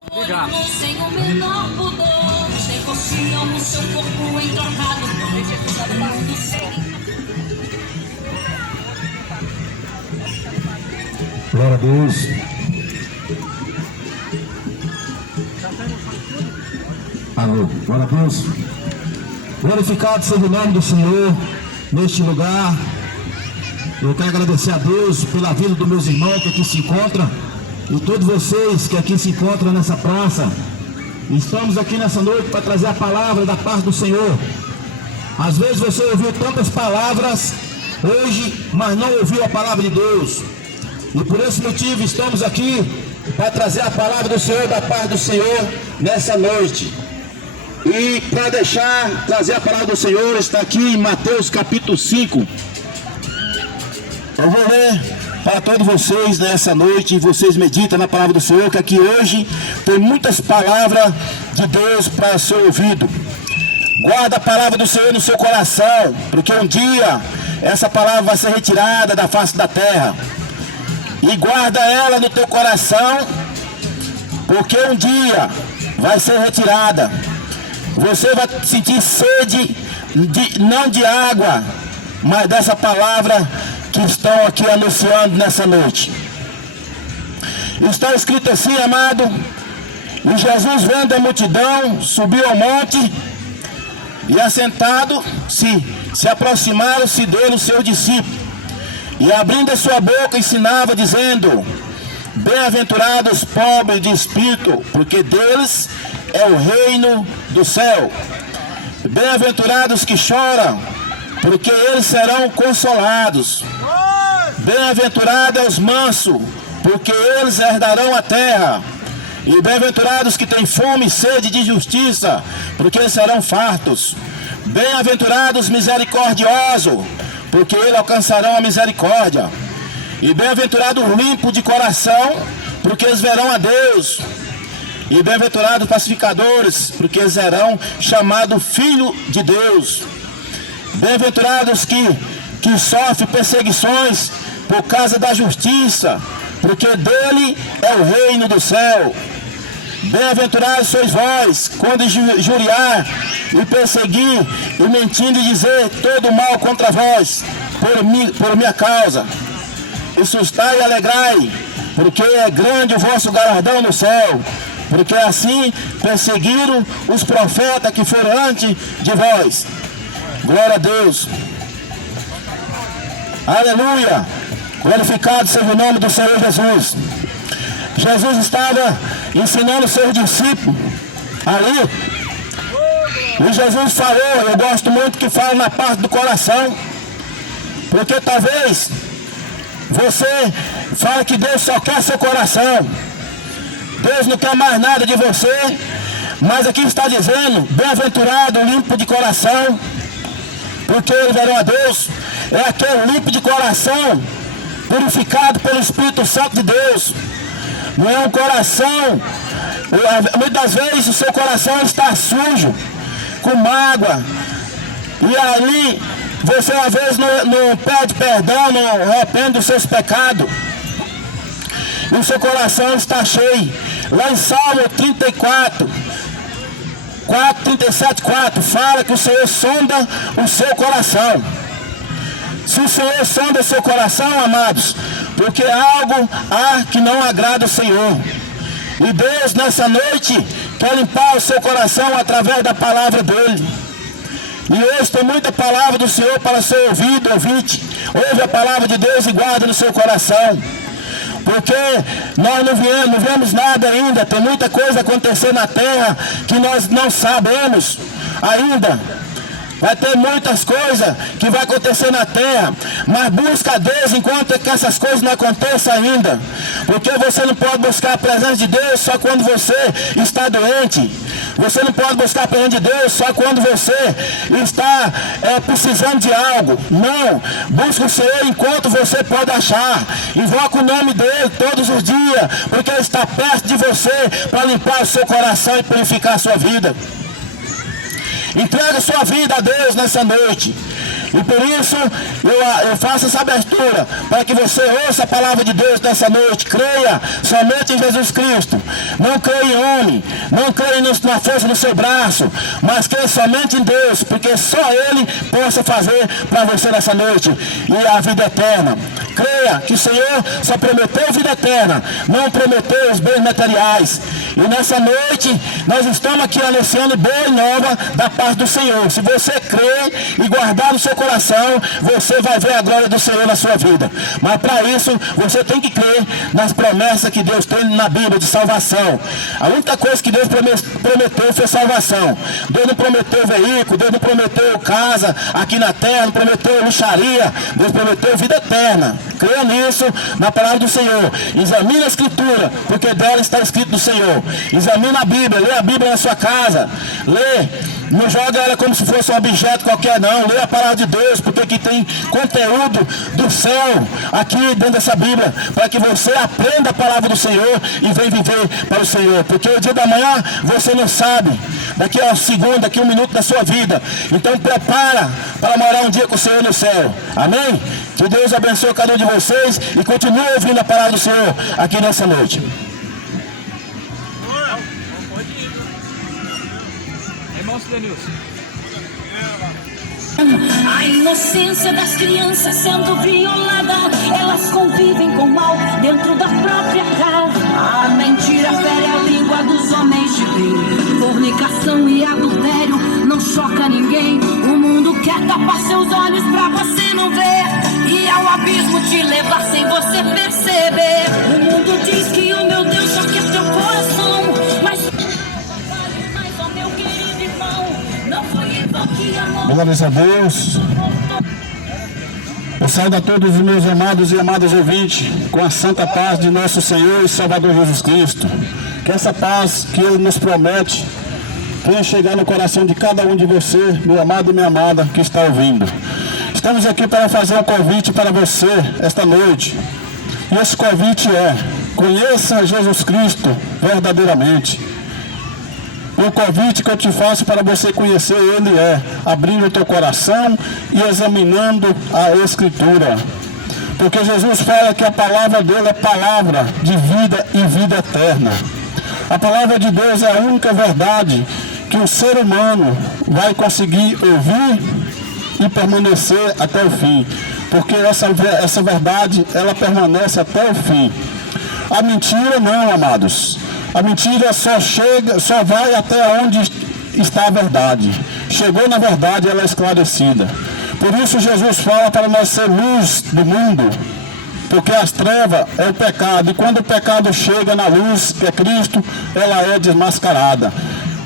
Já. Sem o menor pudor, negociam o seu corpo em trocado do céu. Glória a Deus. Alô, glória a Deus. Glorificado seja o nome do Senhor neste lugar. Eu quero agradecer a Deus pela vida dos meus irmãos que aqui se encontram e todos vocês que aqui se encontram nessa praça. Estamos aqui nessa noite para trazer a palavra da parte do Senhor. Às vezes você ouviu tantas palavras hoje, mas não ouviu a palavra de Deus. E por esse motivo estamos aqui para trazer a palavra do Senhor, da parte do Senhor nessa noite. E para trazer a palavra do Senhor, está aqui em Mateus capítulo 5. Eu vou ler para todos vocês nessa noite, e vocês meditam na palavra do Senhor, que aqui hoje tem muitas palavras de Deus para ser ouvido. Guarda a palavra do Senhor no seu coração, porque um dia essa palavra vai ser retirada da face da terra. E guarda ela no teu coração, porque um dia vai ser retirada. Você vai sentir sede, não de água, mas dessa palavra que estão aqui anunciando nessa noite. Está escrito assim, amado: e Jesus, vendo a multidão, subiu ao monte, e assentado se aproximaram-se dele os seus discípulos, e abrindo a sua boca ensinava, dizendo: bem-aventurados os pobres de espírito, porque deles é o reino do céu. Bem-aventurados que choram, porque eles serão consolados. Bem-aventurados os mansos, porque eles herdarão a terra. E bem-aventurados que têm fome e sede de justiça, porque eles serão fartos. Bem-aventurados misericordiosos, porque eles alcançarão a misericórdia. E bem-aventurados limpos de coração, porque eles verão a Deus. E bem-aventurados pacificadores, porque eles serão chamados filhos de Deus. Bem-aventurados que sofrem perseguições por causa da justiça, porque dele é o reino do céu. Bem-aventurados sois vós, quando injuriar e perseguir, e mentindo e dizer todo mal contra vós, por minha causa. E sustai e alegrai, porque é grande o vosso galardão no céu, porque assim perseguiram os profetas que foram antes de vós. Glória a Deus. Aleluia. Glorificado seja o nome do Senhor Jesus. Jesus estava ensinando seus discípulos ali. E Jesus falou, eu gosto muito que fala na parte do coração. Porque talvez você fale que Deus só quer seu coração. Deus não quer mais nada de você. Mas aqui está dizendo, bem-aventurado, limpo de coração, porque eles verão a Deus. É aquele limpo de coração, purificado pelo Espírito Santo de Deus. Não é um coração, muitas vezes o seu coração está sujo, com mágoa, e ali você às vezes não pede perdão, não arrepende dos seus pecados, e o seu coração está cheio. Lá em Salmo 34, 37, 4, fala que o Senhor sonda o seu coração. Se o Senhor sonda o seu coração, amados, porque algo há que não agrada o Senhor. E Deus nessa noite quer limpar o seu coração através da palavra dele. E hoje tem muita palavra do Senhor para ser ouvido, ouvinte. Ouve a palavra de Deus e guarda no seu coração. Porque nós não vemos nada ainda. Tem muita coisa acontecendo na terra que nós não sabemos ainda. Vai ter muitas coisas que vai acontecer na terra, mas busca a Deus enquanto que essas coisas não aconteçam ainda. Porque você não pode buscar a presença de Deus só quando você está doente. Você não pode buscar a presença de Deus só quando você está precisando de algo. Não, busca o Senhor enquanto você pode achar. Invoca o nome dele todos os dias, porque ele está perto de você para limpar o seu coração e purificar a sua vida. Entrega sua vida a Deus nessa noite. E por isso eu faço essa abertura para que você ouça a palavra de Deus nessa noite. Creia somente em Jesus Cristo. Não creia em homem, não creia na força do seu braço, mas creia somente em Deus, porque só Ele possa fazer para você nessa noite e a vida eterna. Creia que o Senhor só prometeu vida eterna, não prometeu os bens materiais. E nessa noite nós estamos aqui anunciando boa e nova da parte do Senhor. Se você crer e guardar no seu coração, você vai ver a glória do Senhor na sua vida. Mas para isso você tem que crer nas promessas que Deus tem na Bíblia de salvação. A única coisa que Deus prometeu foi salvação. Deus não prometeu veículo, Deus não prometeu casa aqui na terra, não prometeu luxaria. Deus prometeu vida eterna. Creia nisso, na palavra do Senhor. Examine a Escritura, porque dela está escrito do Senhor. Examine a Bíblia, lê a Bíblia na sua casa. Lê, não joga ela como se fosse um objeto qualquer não. Lê a palavra de Deus, porque aqui tem conteúdo do céu aqui dentro dessa Bíblia, para que você aprenda a palavra do Senhor e venha viver para o Senhor. Porque o dia da manhã você não sabe. Daqui a um segundo, daqui a um minuto da sua vida. Então prepara para morar um dia com o Senhor no céu. Amém? Que Deus abençoe cada um de vocês e continue ouvindo a palavra do Senhor aqui nessa noite. A inocência das crianças sendo violada, elas convivem com o mal dentro da própria casa. A mentira fere a língua dos homens de bem. Fornicação e adultério não choca ninguém. O mundo quer tapar seus olhos pra você não ver, e ao abismo te levar sem você perceber. O mundo diz que o meu Deus só quer teu coração, mas ó meu querido irmão, não foi em vão que amou. Glórias a Deus. Eu saio a todos os meus amados e amadas ouvintes com a santa paz de nosso Senhor e Salvador Jesus Cristo. Que essa paz que Ele nos promete venha chegar no coração de cada um de você, meu amado e minha amada que está ouvindo. Estamos aqui para fazer um convite para você esta noite. E esse convite é: conheça Jesus Cristo verdadeiramente. O convite que eu te faço para você conhecer Ele é abrindo o teu coração e examinando a Escritura. Porque Jesus fala que a palavra dele é palavra de vida e vida eterna. A palavra de Deus é a única verdade que o ser humano vai conseguir ouvir e permanecer até o fim. Porque essa verdade, ela permanece até o fim. A mentira não, amados. A mentira só vai até onde está a verdade. Chegou na verdade, ela é esclarecida. Por isso Jesus fala para nós ser luz do mundo, porque as trevas é o pecado, e quando o pecado chega na luz, que é Cristo, ela é desmascarada.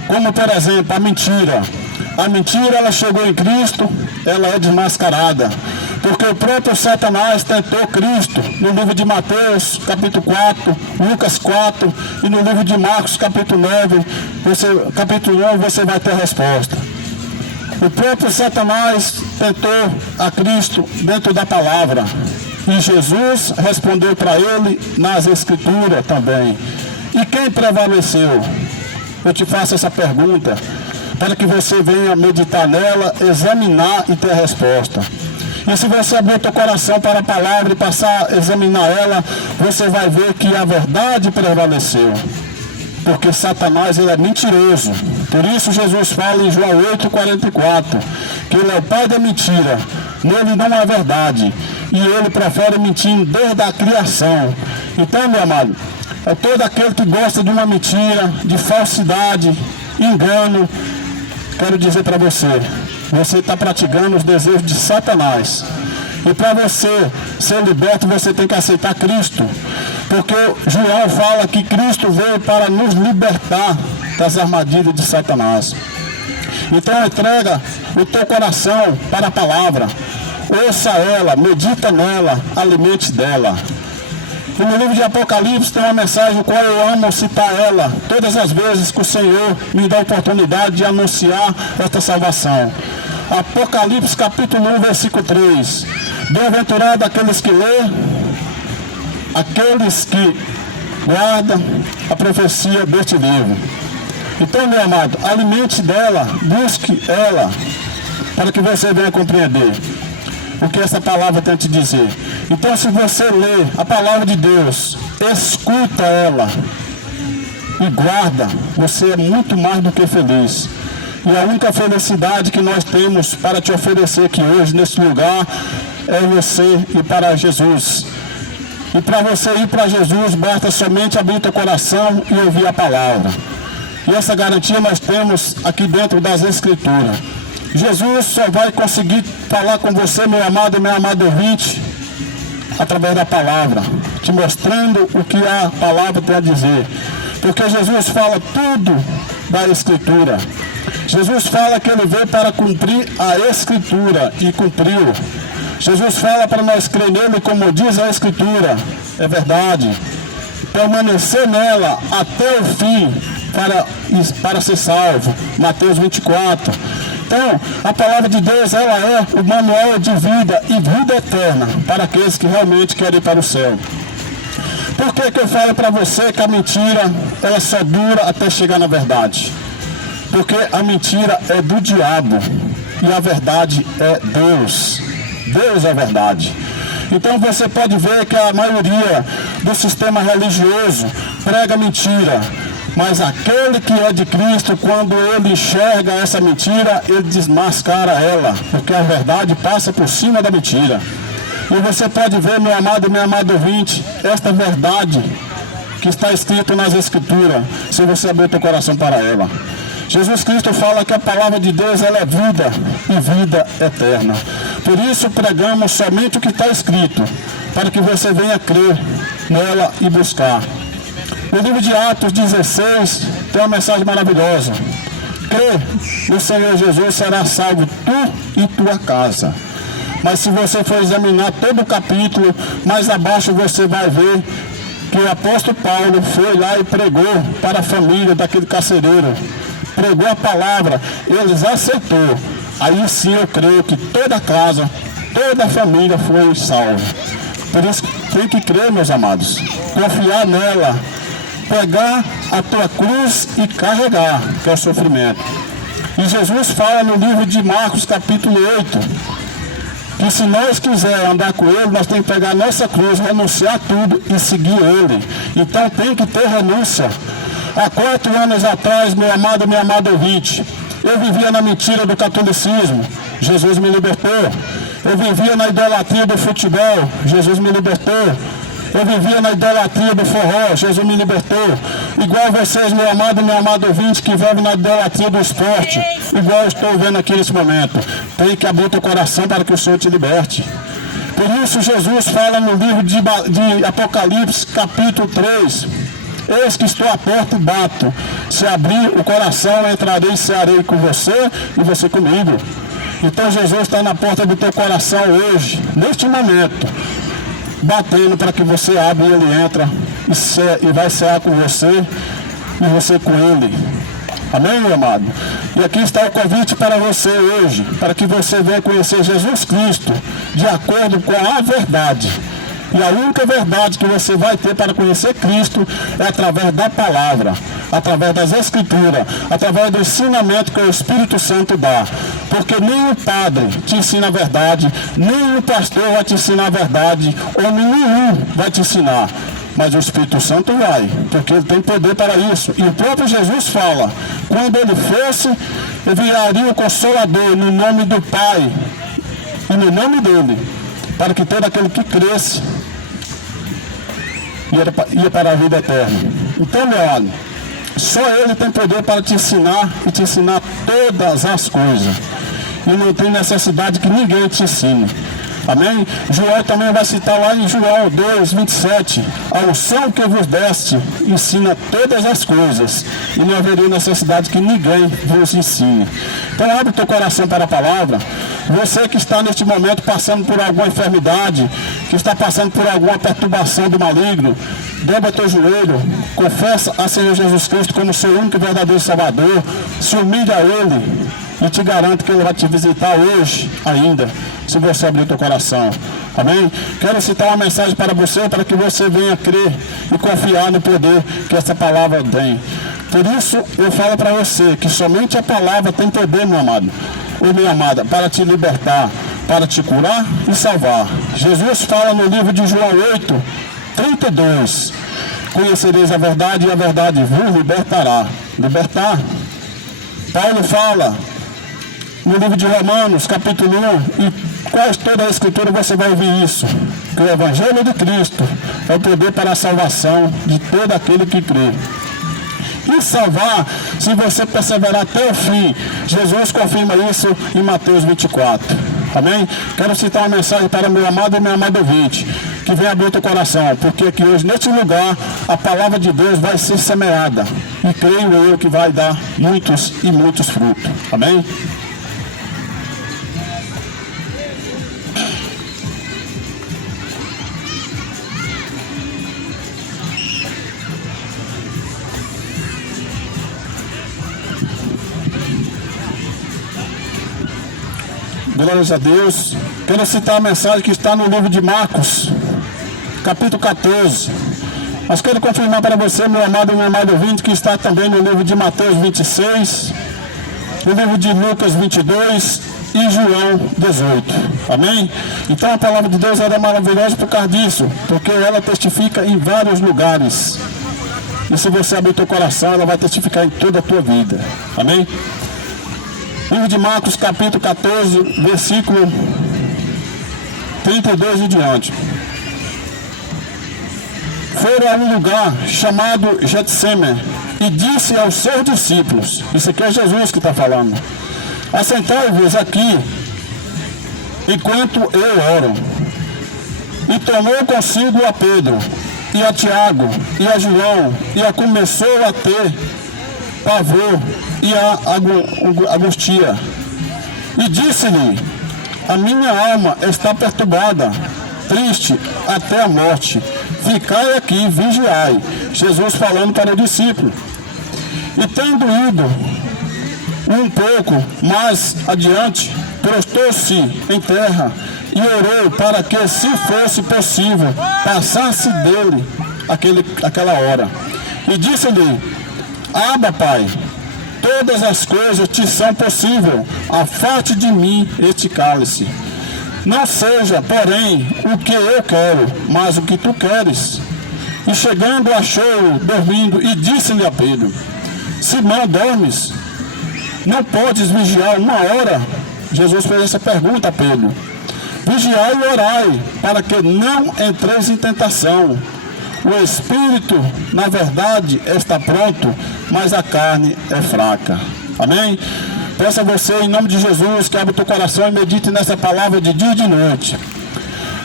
Como por exemplo a mentira. A mentira, ela chegou em Cristo, ela é desmascarada. Porque o próprio Satanás tentou Cristo no livro de Mateus, capítulo 4, Lucas 4, e no livro de Marcos, capítulo 9, capítulo 1, você vai ter a resposta. O próprio Satanás tentou a Cristo dentro da palavra, e Jesus respondeu para ele nas Escrituras também. E quem prevaleceu? Eu te faço essa pergunta, para que você venha meditar nela, examinar e ter a resposta. E se você abrir o teu coração para a palavra e passar a examinar ela, você vai ver que a verdade prevaleceu. Porque Satanás, ele é mentiroso. Por isso Jesus fala em João 8,44, que ele é o pai da mentira. Nele não há verdade. E ele prefere mentir desde a criação. Então, meu amado, é todo aquele que gosta de uma mentira, de falsidade, engano, quero dizer para você, você está praticando os desejos de Satanás. E para você ser liberto, você tem que aceitar Cristo. Porque João fala que Cristo veio para nos libertar das armadilhas de Satanás. Então entrega o teu coração para a palavra. Ouça ela, medita nela, alimente dela. E no livro de Apocalipse tem uma mensagem qual eu amo citar ela todas as vezes que o Senhor me dá a oportunidade de anunciar esta salvação. Apocalipse capítulo 1, versículo 3. Bem-aventurado aqueles que lê, aqueles que guardam a profecia deste livro. Então, meu amado, alimente dela, busque ela, para que você venha compreender. o que essa palavra tem a te dizer. Então, se você lê a palavra de Deus, escuta ela e guarda, você é muito mais do que feliz. E a única felicidade que nós temos para te oferecer aqui hoje, nesse lugar, é você ir para Jesus. E para você ir para Jesus, basta somente abrir teu coração e ouvir a palavra. E essa garantia nós temos aqui dentro das Escrituras. Jesus só vai conseguir falar com você, meu amado e meu amado ouvinte, através da palavra, te mostrando o que a palavra tem a dizer. Porque Jesus fala tudo da Escritura. Jesus fala que ele veio para cumprir a Escritura e cumpriu. Jesus fala para nós crer nele como diz a Escritura, é verdade. Permanecer nela até o fim para ser salvo. Mateus 24. Então, a palavra de Deus, ela é o manual de vida e vida eterna para aqueles que realmente querem ir para o céu. Por que eu falo para você que a mentira, ela só dura até chegar na verdade? Porque a mentira é do diabo e a verdade é Deus. Deus é a verdade. Então você pode ver que a maioria do sistema religioso prega mentira. Mas aquele que é de Cristo, quando ele enxerga essa mentira, ele desmascara ela. Porque a verdade passa por cima da mentira. E você pode ver, meu amado e meu amado ouvinte, esta verdade que está escrito nas Escrituras, se você abrir o teu coração para ela. Jesus Cristo fala que a palavra de Deus ela é vida e vida eterna. Por isso pregamos somente o que está escrito, para que você venha crer nela e buscar. No livro de Atos 16 tem uma mensagem maravilhosa. Crê no Senhor Jesus, será salvo tu e tua casa. Mas se você for examinar todo o capítulo, mais abaixo você vai ver que o apóstolo Paulo foi lá e pregou para a família daquele carcereiro. Pregou a palavra, eles aceitou. Aí sim eu creio que toda a casa, toda a família foi salva. Por isso tem que crer, meus amados, confiar nela, pegar a tua cruz e carregar, que é o sofrimento. E Jesus fala no livro de Marcos, capítulo 8, que se nós quisermos andar com ele, nós temos que pegar a nossa cruz, renunciar tudo e seguir ele. Então tem que ter renúncia. Há 4 anos atrás, meu amado e minha amada ouvinte, eu vivia na mentira do catolicismo, Jesus me libertou. Eu vivia na idolatria do futebol, Jesus me libertou. Eu vivia na idolatria do forró, Jesus me libertou. Igual vocês, meu amado e meu amado ouvinte, que vivem na idolatria do esporte, igual eu estou vendo aqui nesse momento. Tem que abrir teu coração para que o Senhor te liberte. Por isso Jesus fala no livro de Apocalipse, capítulo 3, eis que estou à porta e bato. Se abrir o coração, entrarei e cearei com você e você comigo. Então Jesus está na porta do teu coração hoje, neste momento, batendo para que você abra e ele entra e vai cear com você e você com ele. Amém, meu amado? E aqui está o convite para você hoje, para que você venha conhecer Jesus Cristo de acordo com a verdade. E a única verdade que você vai ter para conhecer Cristo é através da palavra, através das Escrituras, através do ensinamento que o Espírito Santo dá. Porque nem o padre te ensina a verdade, nem o pastor vai te ensinar a verdade, homem nenhum vai te ensinar. Mas o Espírito Santo vai, porque ele tem poder para isso. E o próprio Jesus fala, quando ele fosse, enviaria o Consolador no nome do Pai e no nome dele, para que todo aquele que cresce ia para a vida eterna. Então, meu amigo, só ele tem poder para te ensinar e te ensinar todas as coisas. E não tem necessidade que ninguém te ensine. Amém? João também vai citar lá em João 2, 27. A unção que vos deste ensina todas as coisas. E não haveria necessidade que ninguém vos ensine. Então abre o teu coração para a palavra. Você que está neste momento passando por alguma enfermidade, que está passando por alguma perturbação do maligno, dobra teu joelho, confessa a Senhor Jesus Cristo como seu único e verdadeiro Salvador, se humilhe a Ele e te garanto que Ele vai te visitar hoje ainda, se você abrir teu coração. Amém? Quero citar uma mensagem para você, para que você venha crer e confiar no poder que essa palavra tem. Por isso eu falo para você que somente a palavra tem poder, meu amado ou minha amada, para te libertar. para te curar e salvar. Jesus fala no livro de João 8:32: conhecereis a verdade e a verdade vos libertará. Libertar. Paulo fala no livro de Romanos, capítulo 1, e quase toda a escritura você vai ouvir isso, que o Evangelho de Cristo é o poder para a salvação de todo aquele que crê. E salvar, se você perseverar até o fim. Jesus confirma isso em Mateus 24. Amém? Quero citar uma mensagem para meu amado e meu amado ouvinte, que venha abrir o teu coração, porque aqui hoje, neste lugar, a palavra de Deus vai ser semeada. E creio eu que vai dar muitos e muitos frutos. Amém? Glórias a Deus. Quero citar a mensagem que está no livro de Marcos, capítulo 14. Mas quero confirmar para você, meu amado e meu amado ouvinte, que está também no livro de Mateus 26, no livro de Lucas 22 e João 18. Amém? Então a palavra de Deus é maravilhosa por causa disso, porque ela testifica em vários lugares. E se você abrir o teu coração, ela vai testificar em toda a tua vida. Amém? Livro de Marcos, capítulo 14, versículo 32 e diante. Foram a um lugar chamado Getsêmani e disse aos seus discípulos, isso aqui é Jesus que está falando: assentai-vos aqui enquanto eu oro. E tomou consigo a Pedro e a Tiago e a João, e a começou a ter pavor e a angústia. E disse-lhe: a minha alma está perturbada, triste até a morte. Ficai aqui, vigiai. Jesus falando para o discípulo. E tendo ido um pouco mais adiante, prostou-se em terra e orou para que, se fosse possível, passasse dele aquela hora. E disse-lhe: Abba, Pai, todas as coisas te são possíveis, afaste de mim este cálice. Não seja, porém, o que eu quero, mas o que tu queres. E chegando, achou-o dormindo e disse-lhe a Pedro: Simão, dormes? Não podes vigiar uma hora? Jesus fez essa pergunta a Pedro. Vigiai e orai, para que não entreis em tentação. O espírito, na verdade, está pronto, mas a carne é fraca. Amém? Peço a você, em nome de Jesus, que abra o teu coração e medite nessa palavra de dia e de noite.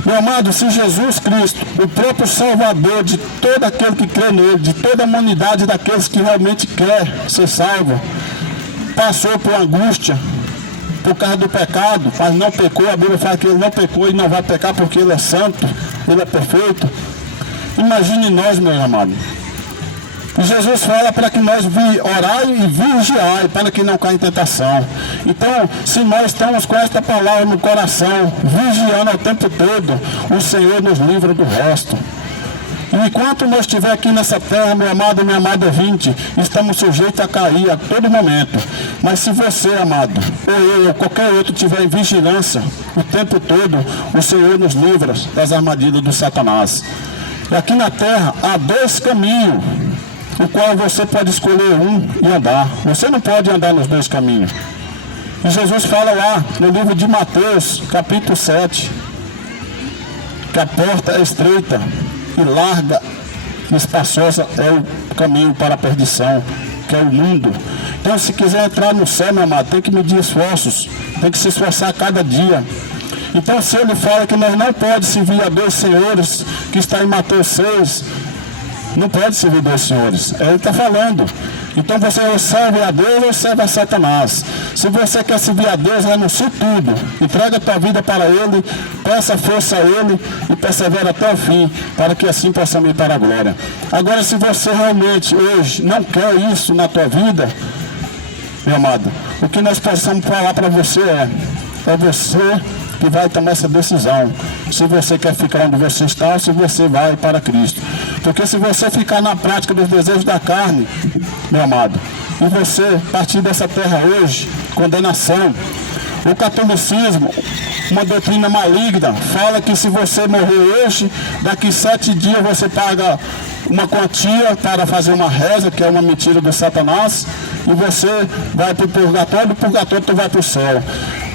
Meu amado, se Jesus Cristo, o próprio Salvador de todo aquele que crê nele, de toda a humanidade daqueles que realmente quer ser salvo, passou por angústia, por causa do pecado, mas não pecou. A Bíblia fala que ele não pecou e não vai pecar porque ele é santo, ele é perfeito. Imagine nós, meu amado. Jesus fala para que nós orai e vigiai, para que não caia em tentação. Então, se nós estamos com esta palavra no coração, vigiando o tempo todo, o Senhor nos livra do resto. E enquanto nós estiver aqui nessa terra, meu amado e minha amada ouvinte, estamos sujeitos a cair a todo momento. Mas se você, amado, ou eu, ou qualquer outro, estiver em vigilância o tempo todo, o Senhor nos livra das armadilhas do Satanás. E aqui na terra há dois caminhos, o qual você pode escolher um e andar. Você não pode andar nos dois caminhos. E Jesus fala lá no livro de Mateus, capítulo 7, que a porta é estreita e larga e espaçosa é o caminho para a perdição, que é o mundo. Então, se quiser entrar no céu, meu amado, tem que medir esforços, tem que se esforçar cada dia. Então, se ele fala que nós não podemos servir a dois senhores, que está em Mateus 6, não pode servir dois senhores. Ele está falando. Então você ou serve a Deus ou serve a Satanás. Se você quer servir a Deus, renuncie tudo. Entrega a tua vida para Ele, peça força a Ele e persevera até o fim, para que assim possamos ir para a glória. Agora, se você realmente hoje não quer isso na tua vida, meu amado, o que nós possamos falar para você é você que vai tomar essa decisão, se você quer ficar onde você está ou se você vai para Cristo. Porque se você ficar na prática dos desejos da carne, meu amado, e você partir dessa terra hoje, condenação, O catolicismo, uma doutrina maligna, fala que se você morrer hoje, daqui 7 dias você paga uma quantia para fazer uma reza, que é uma mentira do Satanás, e você vai para o purgatório, do purgatório tu vai para o céu.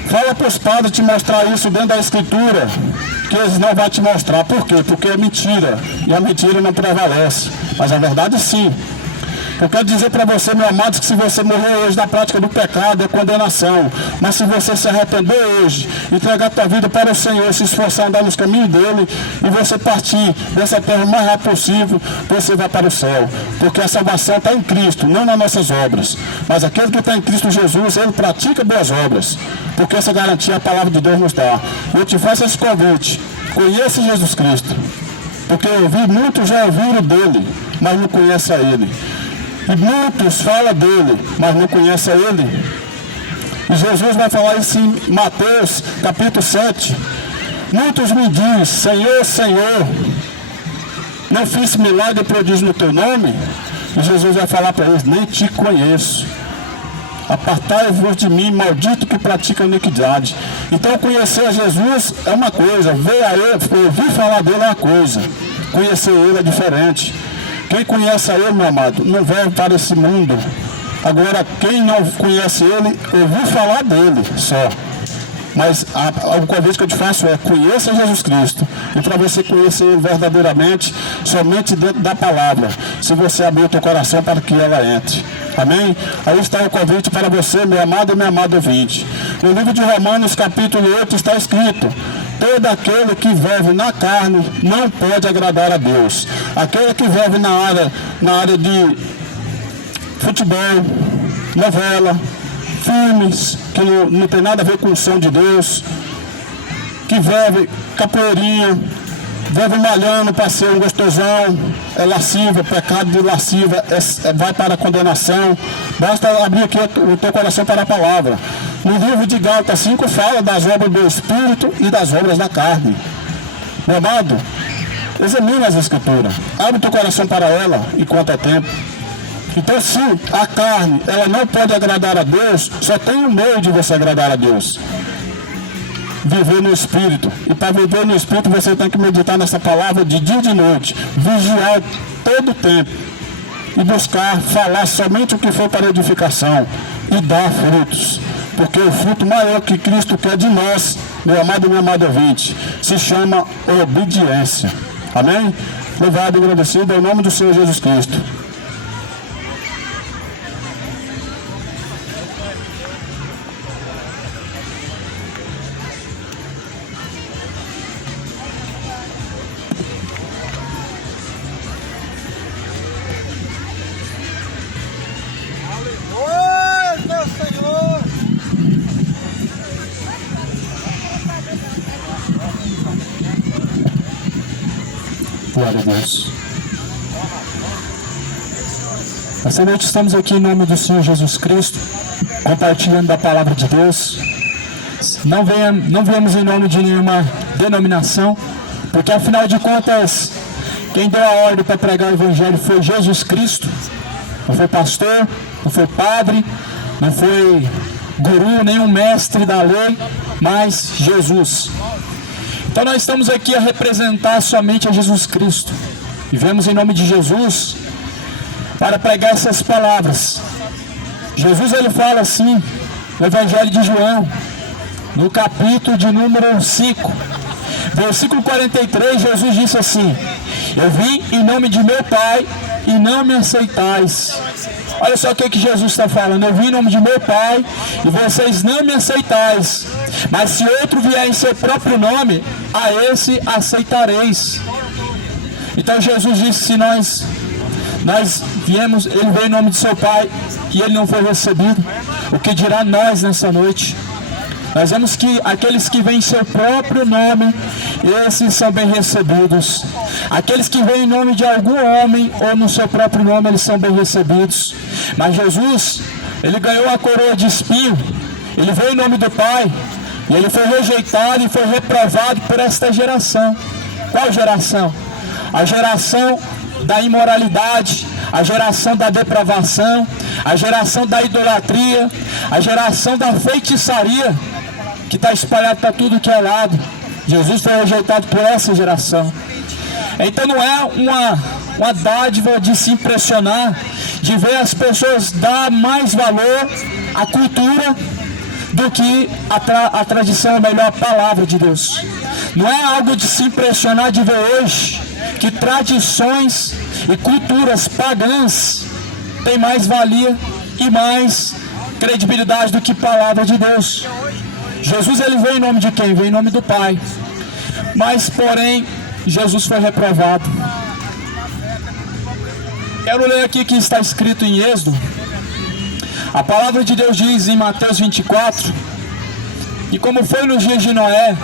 Fala para os padres te mostrar isso dentro da escritura, que eles não vão te mostrar. Por quê? Porque é mentira, e a mentira não prevalece, mas a verdade sim. Eu quero dizer para você, meu amado, que se você morrer hoje na prática do pecado, é condenação. Mas se você se arrepender hoje, entregar a tua vida para o Senhor, se esforçar a andar nos caminhos dele, e você partir dessa terra o mais rápido possível, você vai para o céu. Porque a salvação está em Cristo, não nas nossas obras. Mas aquele que está em Cristo Jesus, ele pratica boas obras. Porque essa garantia a palavra de Deus nos dá. Eu te faço esse convite. Conheça Jesus Cristo. Porque eu vi muitos já ouviram dele, mas não conhecem a ele. E muitos falam dele, mas não conhecem ele. E Jesus vai falar isso em Mateus capítulo 7. Muitos me dizem, Senhor, Senhor, não fiz milagre e prodígio no teu nome? E Jesus vai falar para eles, nem te conheço. Apartai-vos de mim, maldito que pratica a iniquidade. Então conhecer a Jesus é uma coisa, ver a ele, ouvir falar dele é uma coisa. Conhecer ele é diferente. Quem conhece a ele, meu amado, não vai para esse mundo. Agora, quem não conhece ele, ouviu falar dele só. Mas o convite que eu te faço é, conheça Jesus Cristo. E para você conhecer ele verdadeiramente, somente dentro da palavra. Se você abrir o teu coração para que ela entre. Amém? Aí está o convite para você, meu amado e minha amada ouvinte. No livro de Romanos, capítulo 8, está escrito: todo aquele que vive na carne não pode agradar a Deus. Aquele que vive na área de futebol, novela, filmes, que não tem nada a ver com o som de Deus, que vive capoeirinha, vive malhando para ser um gostosão, é lasciva, pecado de lasciva, vai para a condenação. Basta abrir aqui o teu coração para a palavra. No livro de Gálatas 5 fala das obras do Espírito e das obras da carne. Meu amado, examina as Escrituras, abre o teu coração para ela enquanto é tempo. Então, se a carne ela não pode agradar a Deus, só tem um meio de você agradar a Deus: viver no Espírito. E para viver no Espírito você tem que meditar nessa palavra de dia e de noite, vigiar todo o tempo e buscar falar somente o que for para edificação e dar frutos. Porque o fruto maior que Cristo quer de nós, meu amado e meu amado ouvinte, se chama obediência. Amém? Louvado e agradecido é o nome do Senhor Jesus Cristo. Glória a Deus. Essa noite estamos aqui em nome do Senhor Jesus Cristo, compartilhando da palavra de Deus. Não viemos em nome de nenhuma denominação, porque afinal de contas, quem deu a ordem para pregar o Evangelho foi Jesus Cristo. Não foi pastor, não foi padre, não foi guru, nenhum mestre da lei, mas Jesus. Então nós estamos aqui a representar somente a Jesus Cristo. E viemos em nome de Jesus para pregar essas palavras. Jesus ele fala assim, no Evangelho de João, no capítulo de número 5, versículo 43, Jesus disse assim: eu vim em nome de meu Pai e não me aceitais. Olha só o que Jesus está falando: eu vim em nome de meu Pai e vocês não me aceitais. Mas se outro vier em seu próprio nome, a esse aceitareis. Então Jesus disse: se nós viemos, ele veio em nome de seu Pai e ele não foi recebido, o que dirá nós nessa noite? Nós vemos que aqueles que vêm em seu próprio nome, esses são bem recebidos. Aqueles que vêm em nome de algum homem ou no seu próprio nome, eles são bem recebidos. Mas Jesus, ele ganhou a coroa de espinho, ele veio em nome do Pai, e ele foi rejeitado e foi reprovado por esta geração. Qual geração? A geração da imoralidade, a geração da depravação, a geração da idolatria, a geração da feitiçaria. que está espalhado para tudo que é lado. Jesus foi rejeitado por essa geração. Então não é uma dádiva de se impressionar, de ver as pessoas dar mais valor à cultura do que a tradição, ou melhor, a palavra de Deus. Não é algo de se impressionar de ver hoje que tradições e culturas pagãs têm mais valia e mais credibilidade do que a palavra de Deus. Jesus, ele veio em nome de quem? Veio em nome do Pai. Mas, porém, Jesus foi reprovado. Quero ler aqui que está escrito em Êxodo. A palavra de Deus diz em Mateus 24, e como foi nos dias de Noé,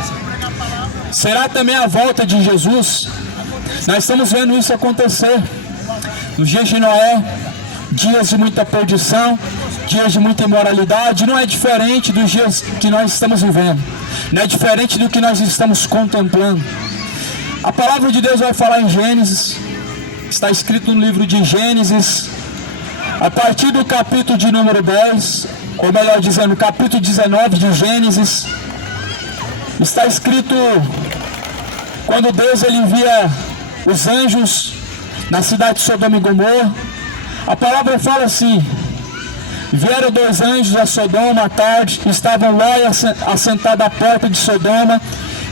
será também a volta de Jesus. Nós estamos vendo isso acontecer. Nos dias de Noé, dias de muita perdição, dias de muita imoralidade. Não é diferente dos dias que nós estamos vivendo. Não é diferente do que nós estamos contemplando. A palavra de Deus vai falar em Gênesis. Está escrito no livro de Gênesis, a partir do capítulo de número 10, ou melhor dizendo, capítulo 19 de Gênesis. Está escrito quando Deus ele envia os anjos na cidade de Sodoma e Gomorra. A palavra fala assim: vieram 2 anjos a Sodoma à tarde, estavam Ló assentado à porta de Sodoma,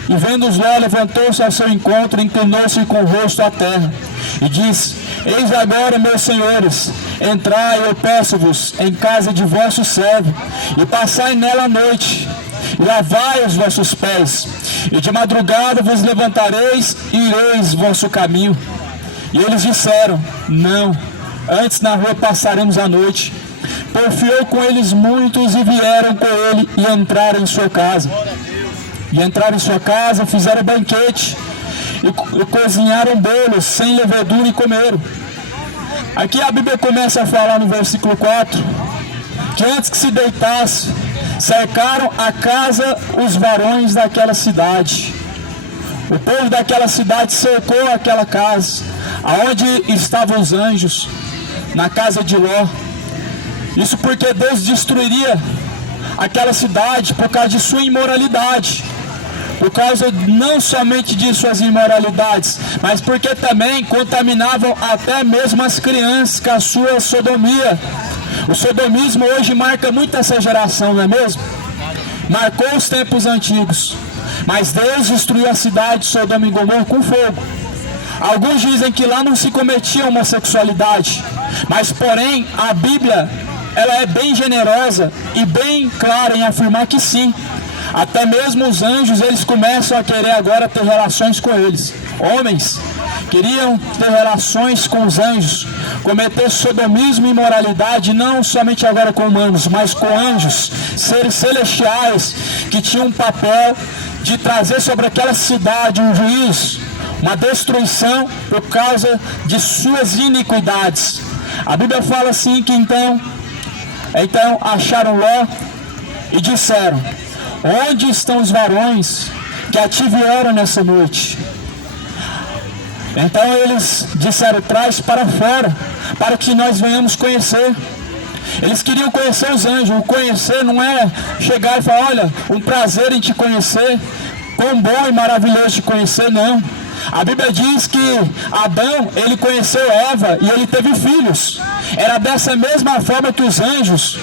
e vendo-os Ló, levantou-se ao seu encontro, inclinou-se com o rosto à terra, e disse: eis agora, meus senhores, entrai, eu peço-vos, em casa de vosso servo, e passai nela a noite, e lavai os vossos pés, e de madrugada vos levantareis, e ireis vosso caminho. E eles disseram: não, antes na rua passaremos a noite. Porfiou com eles muitos, e vieram com ele, e entraram em sua casa. E entraram em sua casa, fizeram banquete, e cozinharam bolos sem levedura e comeram. Aqui a Bíblia começa a falar no versículo 4, que antes que se deitasse, cercaram a casa os varões daquela cidade. O povo daquela cidade cercou aquela casa, aonde estavam os anjos, na casa de Ló. Isso porque Deus destruiria aquela cidade por causa de sua imoralidade. Por causa não somente de suas imoralidades, mas porque também contaminavam até mesmo as crianças com a sua sodomia. O sodomismo hoje marca muito essa geração, não é mesmo? Marcou os tempos antigos. Mas Deus destruiu a cidade de Sodoma e Gomorra com fogo. Alguns dizem que lá não se cometia homossexualidade, mas porém a Bíblia ela é bem generosa e bem clara em afirmar que sim. Até mesmo os anjos, eles começam a querer agora ter relações com eles. Homens queriam ter relações com os anjos, cometer sodomismo e imoralidade, não somente agora com humanos, mas com anjos, seres celestiais, que tinham um papel de trazer sobre aquela cidade um juízo, uma destruição por causa de suas iniquidades. A Bíblia fala assim que então acharam Ló e disseram: onde estão os varões que a ti vieram nessa noite? Então eles disseram: traz para fora, para que nós venhamos conhecer. Eles queriam conhecer os anjos. O conhecer não é chegar e falar: olha, um prazer em te conhecer, quão bom e maravilhoso te conhecer, não. A Bíblia diz que Adão, ele conheceu Eva e ele teve filhos. Era dessa mesma forma que os anjos,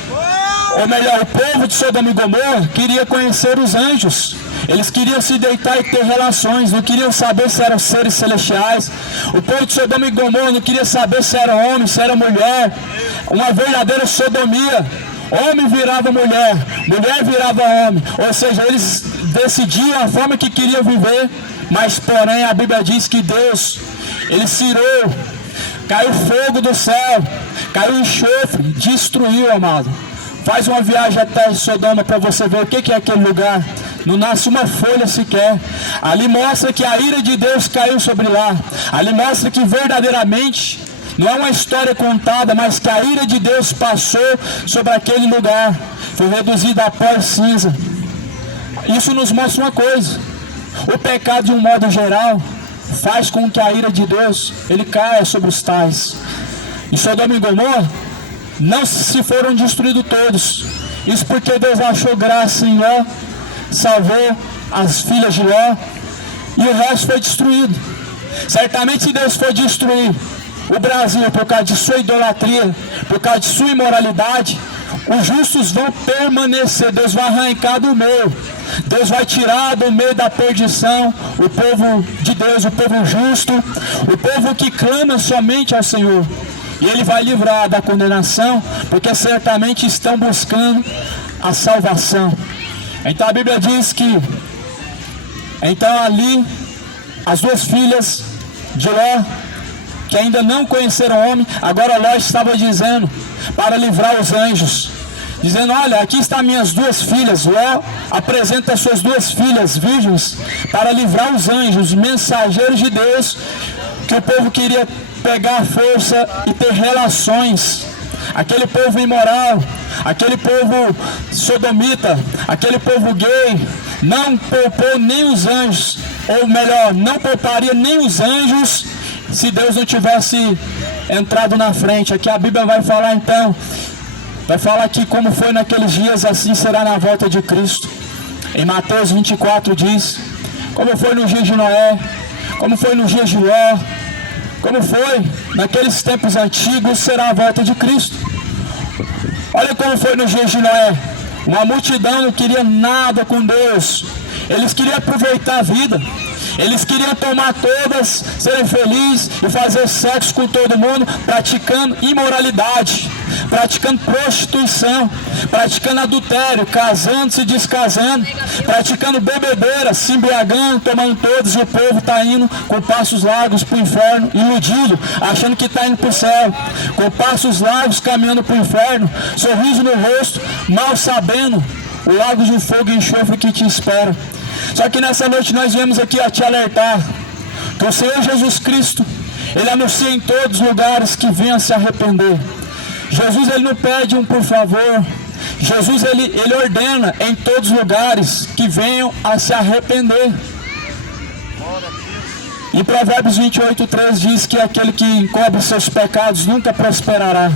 ou melhor, o povo de Sodoma e Gomorra queria conhecer os anjos. Eles queriam se deitar e ter relações, não queriam saber se eram seres celestiais. O povo de Sodoma e Gomorra não queria saber se era homem, se era mulher. Uma verdadeira sodomia. Homem virava mulher, mulher virava homem. Ou seja, eles decidiam a forma que queriam viver. Mas porém a Bíblia diz que Deus, ele cirou, caiu fogo do céu, caiu enxofre, destruiu, amado. Faz uma viagem até Sodoma para você ver o que é aquele lugar. Não nasce uma folha sequer. Ali mostra que a ira de Deus caiu sobre lá. Ali mostra que verdadeiramente não é uma história contada, mas que a ira de Deus passou sobre aquele lugar. Foi reduzida a pó e cinza. Isso nos mostra uma coisa: o pecado, de um modo geral, faz com que a ira de Deus ele caia sobre os tais. Em Sodoma e Gomorra não se foram destruídos todos. Isso porque Deus achou graça em Ló, salvou as filhas de Ló, e o resto foi destruído. Certamente, se Deus for destruir o Brasil por causa de sua idolatria, por causa de sua imoralidade, os justos vão permanecer. Deus vai arrancar do meio, Deus vai tirar do meio da perdição o povo de Deus, o povo justo, o povo que clama somente ao Senhor, e Ele vai livrar da condenação, porque certamente estão buscando a salvação. Então a Bíblia diz que então ali as duas filhas de Ló, que ainda não conheceram o homem, agora Ló estava dizendo para livrar os anjos, dizendo: olha, aqui estão minhas duas filhas. Ló apresenta as suas duas filhas virgens para livrar os anjos, mensageiros de Deus, que o povo queria pegar força e ter relações. Aquele povo imoral, aquele povo sodomita, aquele povo gay, não poupou nem os anjos, ou melhor, não pouparia nem os anjos se Deus não tivesse entrado na frente. Aqui a Bíblia vai falar então, vai falar que como foi naqueles dias, assim será na volta de Cristo. Em Mateus 24 diz, como foi no dia de Noé, como foi no dia de Ló, como foi naqueles tempos antigos, será a volta de Cristo. Olha como foi no dia de Noé. Uma multidão não queria nada com Deus. Eles queriam aproveitar a vida. Eles queriam tomar todas, serem felizes e fazer sexo com todo mundo, praticando imoralidade, praticando prostituição, praticando adultério, casando-se e descasando, praticando bebedeira, se embriagando, tomando todos, e o povo está indo com passos largos para o inferno, iludido, achando que está indo para o céu, com passos largos caminhando para o inferno, sorriso no rosto, mal sabendo o lago de fogo e enxofre que te espera. Só que nessa noite nós viemos aqui a te alertar que o Senhor Jesus Cristo, Ele anuncia em todos os lugares que venha se arrepender. Jesus, Ele não pede um por favor. Jesus, Ele ordena em todos os lugares que venham a se arrepender. E Provérbios 28:3 diz que aquele que encobre seus pecados nunca prosperará,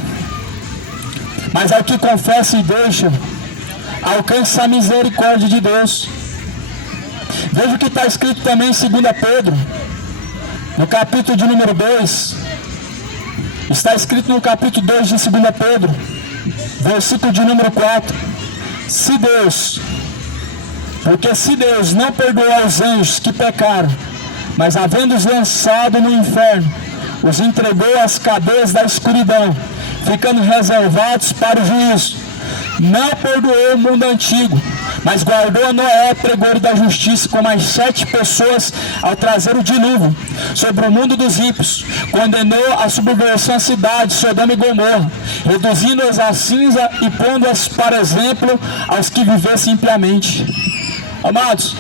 mas ao que confessa e deixa, alcança a misericórdia de Deus. Veja o que está escrito também em 2 Pedro, no capítulo de número 2. Está escrito no capítulo 2 de 2 Pedro, versículo de número 4. Porque se Deus não perdoou aos anjos que pecaram, mas havendo-os lançado no inferno, os entregou às cadeias da escuridão, ficando reservados para o juízo, não perdoou o mundo antigo, mas guardou a Noé, pregoeiro da justiça, com mais 7 pessoas, ao trazer o dilúvio sobre o mundo dos ímpios. Condenou a subversão à cidade, Sodoma e Gomorra, reduzindo-as à cinza e pondo-as para exemplo aos que vivessem impiamente. Amados,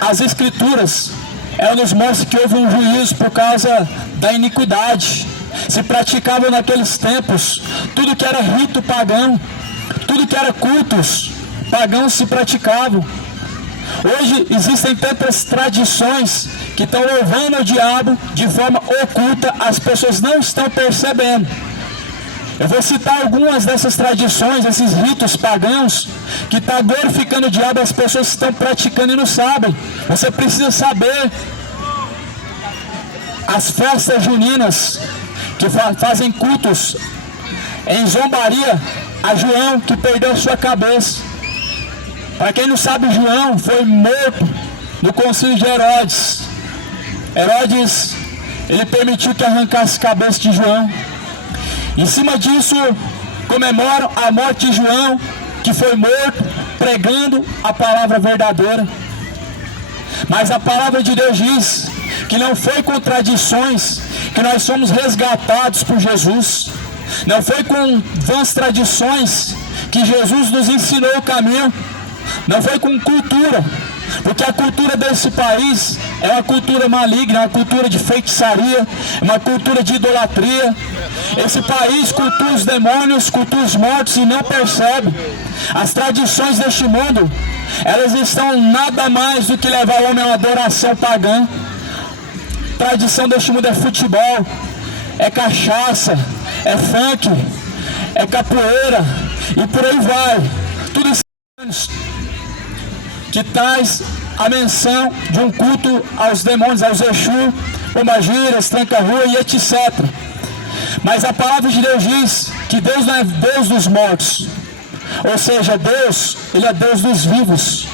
as Escrituras, elas nos mostram que houve um juízo por causa da iniquidade. Se praticava naqueles tempos tudo que era rito pagão, tudo que era cultos pagãos se praticavam. Hoje existem tantas tradições que estão louvando o diabo de forma oculta, as pessoas não estão percebendo. Eu vou citar algumas dessas tradições, esses ritos pagãos, que estão glorificando o diabo, as pessoas estão praticando e não sabem. Você precisa saber. As festas juninas, que fazem cultos em zombaria a João, que perdeu sua cabeça. Para quem não sabe, João foi morto no concílio de Herodes. Herodes, ele permitiu que arrancasse a cabeça de João. Em cima disso, comemoram a morte de João, que foi morto pregando a palavra verdadeira. Mas a palavra de Deus diz que não foi com tradições que nós somos resgatados por Jesus. Não foi com vãs tradições que Jesus nos ensinou o caminho. Não foi com cultura, porque a cultura desse país é uma cultura maligna, uma cultura de feitiçaria, uma cultura de idolatria. Esse país cultua os demônios, cultua os mortos e não percebe. As tradições deste mundo, elas estão nada mais do que levar o homem a uma adoração pagã. A tradição deste mundo é futebol, é cachaça, é funk, é capoeira e por aí vai. Tudo isso. que traz a menção de um culto aos demônios, aos Exu, Pomagiras, Tranca-Rua e etc. Mas a palavra de Deus diz que Deus não é Deus dos mortos, ou seja, Deus, Ele é Deus dos vivos.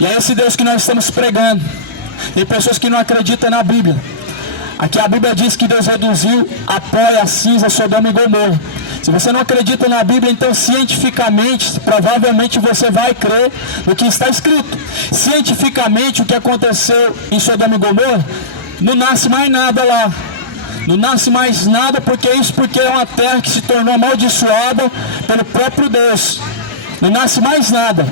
E é esse Deus que nós estamos pregando. Tem pessoas que não acreditam na Bíblia. Aqui a Bíblia diz que Deus reduziu a pó e a cinza Sodoma e Gomorra. Se você não acredita na Bíblia, então cientificamente, provavelmente você vai crer no que está escrito. Cientificamente, o que aconteceu em Sodoma e Gomorra, não nasce mais nada lá. Não nasce mais nada, porque é uma terra que se tornou amaldiçoada pelo próprio Deus. Não nasce mais nada,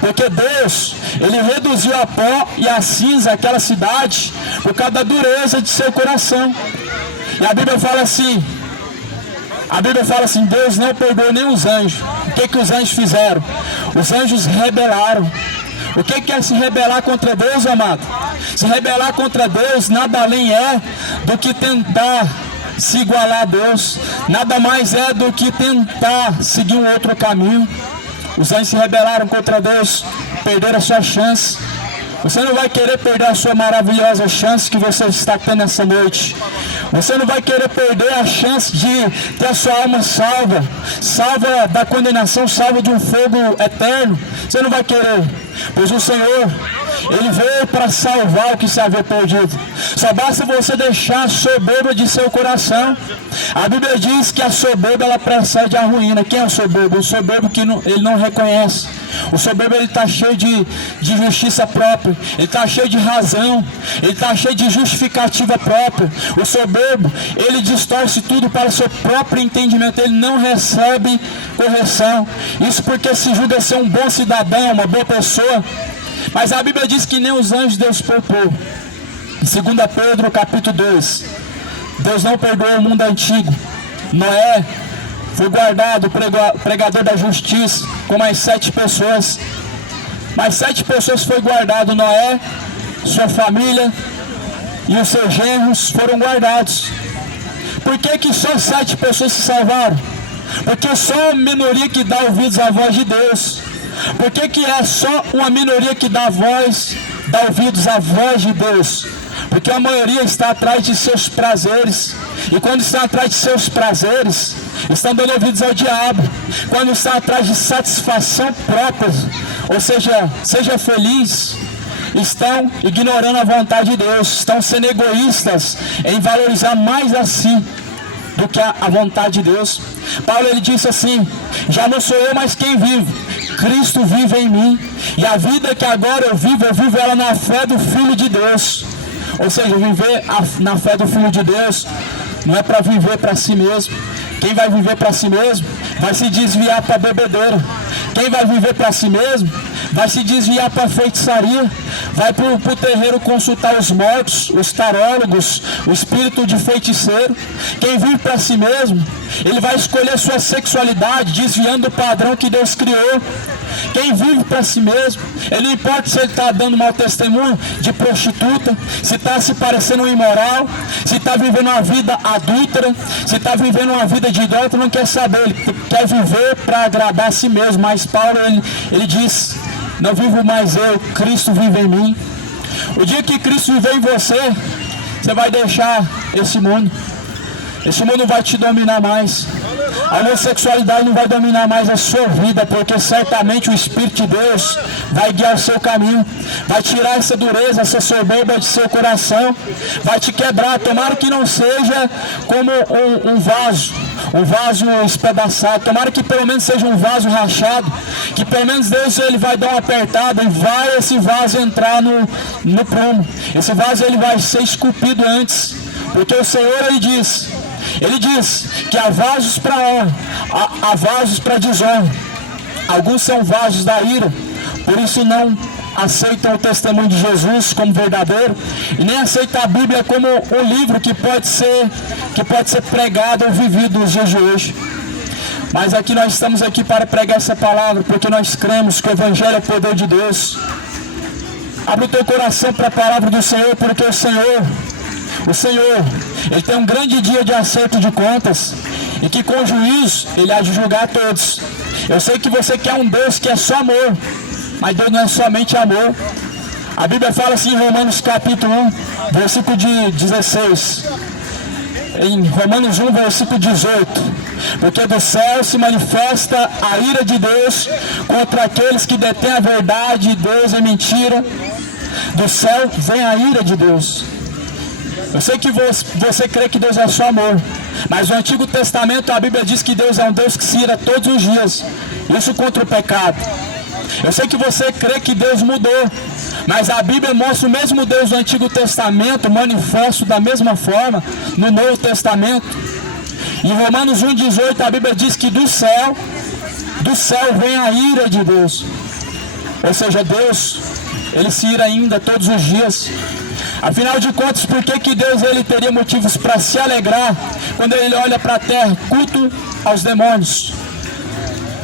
porque Deus, Ele reduziu a pó e a cinza aquela cidade por causa da dureza de seu coração. E a Bíblia fala assim, Deus não perdoou nem os anjos. O que os anjos fizeram? Os anjos rebelaram. O que é se rebelar contra Deus, amado? Se rebelar contra Deus nada além é do que tentar se igualar a Deus. Nada mais é do que tentar seguir um outro caminho. Os anjos se rebelaram contra Deus, perderam a sua chance. Você não vai querer perder a sua maravilhosa chance que você está tendo essa noite. Você não vai querer perder a chance de ter a sua alma salva, salva da condenação, salva de um fogo eterno. Você não vai querer, pois o Senhor, Ele veio para salvar o que se havia perdido. Só basta você deixar a soberba de seu coração. A Bíblia diz que a soberba, ela precede a ruína. Quem é o soberbo? O soberbo que ele não reconhece. O soberbo, ele está cheio de justiça própria, ele está cheio de razão, ele está cheio de justificativa própria. O soberbo, ele distorce tudo para o seu próprio entendimento, ele não recebe correção. Isso porque se julga ser um bom cidadão, uma boa pessoa. Mas a Bíblia diz que nem os anjos Deus poupou. Em 2 Pedro capítulo 2, Deus não perdoou o mundo antigo. Noé foi guardado, pregador da justiça, com mais 7 pessoas. Mais 7 pessoas foi guardado. Noé, sua família e os seus genros foram guardados. Por que só 7 pessoas se salvaram? Porque só a minoria que dá ouvidos à voz de Deus. Por que é só uma minoria que dá ouvidos à voz de Deus? Porque a maioria está atrás de seus prazeres. E quando está atrás de seus prazeres, estão dando ouvidos ao diabo. Quando está atrás de satisfação própria, ou seja feliz, estão ignorando a vontade de Deus. Estão sendo egoístas em valorizar mais a si do que a vontade de Deus. Paulo, ele disse assim: já não sou eu, mas quem vive, Cristo vive em mim. E a vida que agora eu vivo ela na fé do Filho de Deus. Ou seja, viver na fé do Filho de Deus não é para viver para si mesmo. Quem vai viver para si mesmo vai se desviar para a bebedeira. Quem vai viver para si mesmo vai se desviar para a feitiçaria. Vai para o terreiro consultar os mortos, os tarólogos, o espírito de feiticeiro. Quem vive para si mesmo, ele vai escolher sua sexualidade desviando do padrão que Deus criou. Quem vive para si mesmo, ele não importa se ele está dando mau testemunho de prostituta, se está se parecendo um imoral, se está vivendo uma vida adúltera, se está vivendo uma vida de idólatra, não quer saber, ele quer viver para agradar a si mesmo. Mas Paulo, ele diz: não vivo mais eu, Cristo vive em mim. O dia que Cristo viver em você, você vai deixar esse mundo. Esse mundo não vai te dominar mais. A homossexualidade não vai dominar mais a sua vida, porque certamente o Espírito de Deus vai guiar o seu caminho, vai tirar essa dureza, essa soberba de seu coração, vai te quebrar. Tomara que não seja como um vaso espedaçado, tomara que pelo menos seja um vaso rachado, que pelo menos Deus, ele vai dar uma apertada e vai esse vaso entrar no prumo. Esse vaso, ele vai ser esculpido antes, porque o Senhor, ele diz que há vasos para honra, há vasos para desonra. Alguns são vasos da ira, por isso não aceitam o testemunho de Jesus como verdadeiro, e nem aceitam a Bíblia como um livro que pode ser pregado ou vivido nos dias de hoje. Mas aqui nós estamos aqui para pregar essa palavra, porque nós cremos que o Evangelho é o poder de Deus. Abre o teu coração para a palavra do Senhor, porque o Senhor, Ele tem um grande dia de acerto de contas, e que com juízo Ele há de julgar a todos. Eu sei que você quer um Deus que é só amor, Mas Deus não é somente amor. A Bíblia fala assim em Romanos capítulo 1, versículo de 16. Em Romanos 1, versículo 18. Porque do céu se manifesta a ira de Deus contra aqueles que detêm a verdade, e Deus é mentira. Do céu vem a ira de Deus. Eu sei que você crê que Deus é só amor, mas no Antigo Testamento a Bíblia diz que Deus é um Deus que se ira todos os dias. Isso contra o pecado. Eu sei que você crê que Deus mudou, mas a Bíblia mostra o mesmo Deus do Antigo Testamento manifesto da mesma forma no Novo Testamento. Em Romanos 1,18 a Bíblia diz que do céu vem a ira de Deus. Ou seja, Deus, Ele se ira ainda todos os dias. Afinal de contas, por que Deus ele teria motivos para se alegrar quando Ele olha para a terra? Culto aos demônios,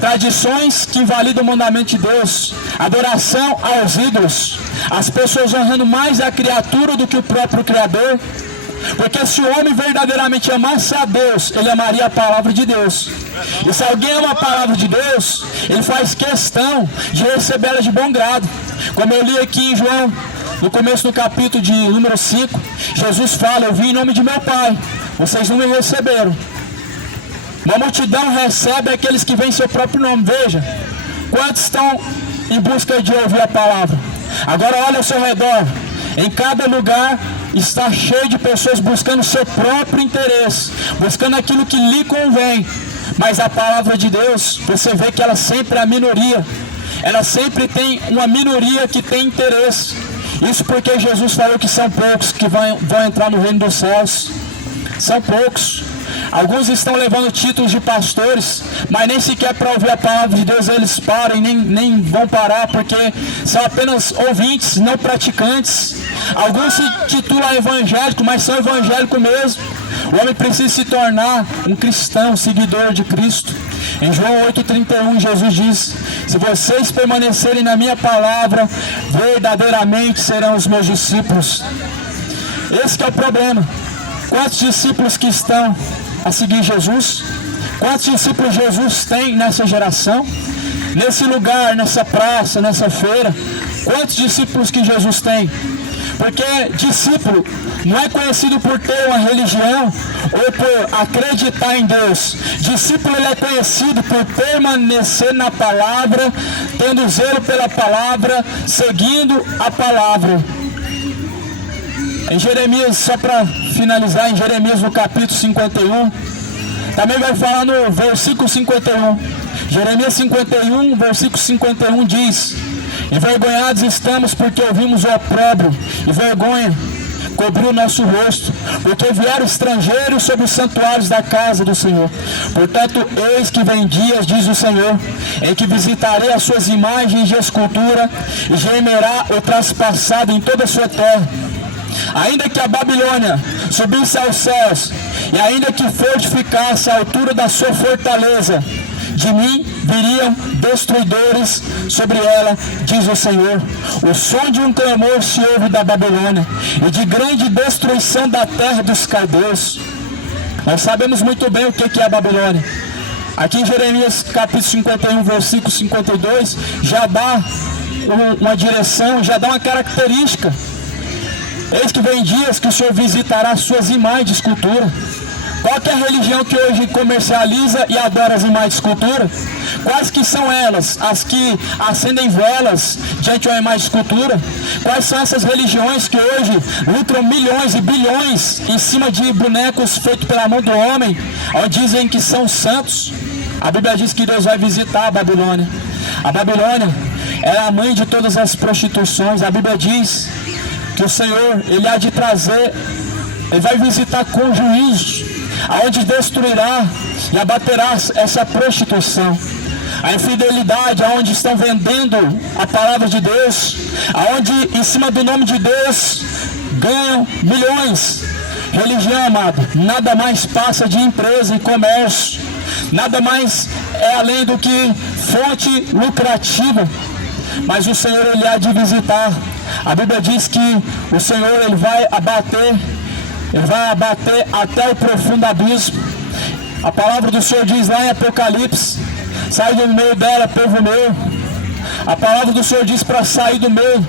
tradições que invalidam o mandamento de Deus, adoração aos ídolos, as pessoas honrando mais a criatura do que o próprio Criador. Porque se o homem verdadeiramente amasse a Deus, ele amaria a palavra de Deus. E se alguém ama a palavra de Deus, ele faz questão de recebê-la de bom grado. Como eu li aqui em João, no começo do capítulo de número 5, Jesus fala: eu vim em nome de meu Pai, vocês não me receberam. Uma multidão recebe aqueles que vêm em seu próprio nome. Veja, quantos estão em busca de ouvir a palavra? Agora olha ao seu redor, em cada lugar está cheio de pessoas buscando seu próprio interesse, buscando aquilo que lhe convém. Mas a palavra de Deus, você vê que ela sempre é a minoria. Ela sempre tem uma minoria que tem interesse. Isso porque Jesus falou que são poucos que vão entrar no reino dos céus. São poucos. Alguns estão levando títulos de pastores, mas nem sequer para ouvir a palavra de Deus eles param, nem vão parar, porque são apenas ouvintes, não praticantes. Alguns se titulam evangélico, mas são evangélicos mesmo. O homem precisa se tornar um cristão, seguidor de Cristo. Em João 8,31, Jesus diz: se vocês permanecerem na minha palavra, verdadeiramente serão os meus discípulos. Esse que é o problema. Quantos discípulos que estão a seguir Jesus? Quantos discípulos Jesus tem nessa geração? Nesse lugar, nessa praça, nessa feira? Quantos discípulos que Jesus tem? Porque discípulo não é conhecido por ter uma religião ou por acreditar em Deus. Discípulo ele é conhecido por permanecer na palavra, tendo zelo pela palavra, seguindo a palavra. Em Jeremias, só para finalizar, em Jeremias no capítulo 51, também vai falar no versículo 51. Jeremias 51, versículo 51 diz: envergonhados estamos porque ouvimos o opróbrio, e vergonha cobriu o nosso rosto, porque vieram estrangeiros sobre os santuários da casa do Senhor. Portanto, eis que vem dias, diz o Senhor, em que visitarei as suas imagens de escultura, e gemerá o traspassado em toda a sua terra. Ainda que a Babilônia subisse aos céus, e ainda que fortificasse a altura da sua fortaleza, de mim viriam destruidores sobre ela, diz o Senhor. O som de um clamor se ouve da Babilônia, e de grande destruição da terra dos caldeus. Nós sabemos muito bem o que é a Babilônia. Aqui em Jeremias capítulo 51, versículo 52, já dá uma direção, já dá uma característica. Eis que vem dias que o Senhor visitará suas imagens de escultura. Qual que é a religião que hoje comercializa e adora as imagens de escultura? Quais que são elas? As que acendem velas diante de uma imagem de escultura? Quais são essas religiões que hoje lucram milhões e bilhões em cima de bonecos feitos pela mão do homem, onde dizem que são santos? A Bíblia diz que Deus vai visitar a Babilônia. A Babilônia é a mãe de todas as prostituições. A Bíblia diz que o Senhor, Ele há de trazer, Ele vai visitar com juízo, aonde destruirá e abaterá essa prostituição, a infidelidade, aonde estão vendendo a palavra de Deus, aonde em cima do nome de Deus ganham milhões. Religião, amado, nada mais passa de empresa e comércio, nada mais é além do que fonte lucrativa. Mas o Senhor, Ele há de visitar. A Bíblia diz que o Senhor, Ele vai abater até o profundo abismo. A palavra do Senhor diz lá em Apocalipse: sai do meio dela, povo meu. A palavra do Senhor diz para sair do meio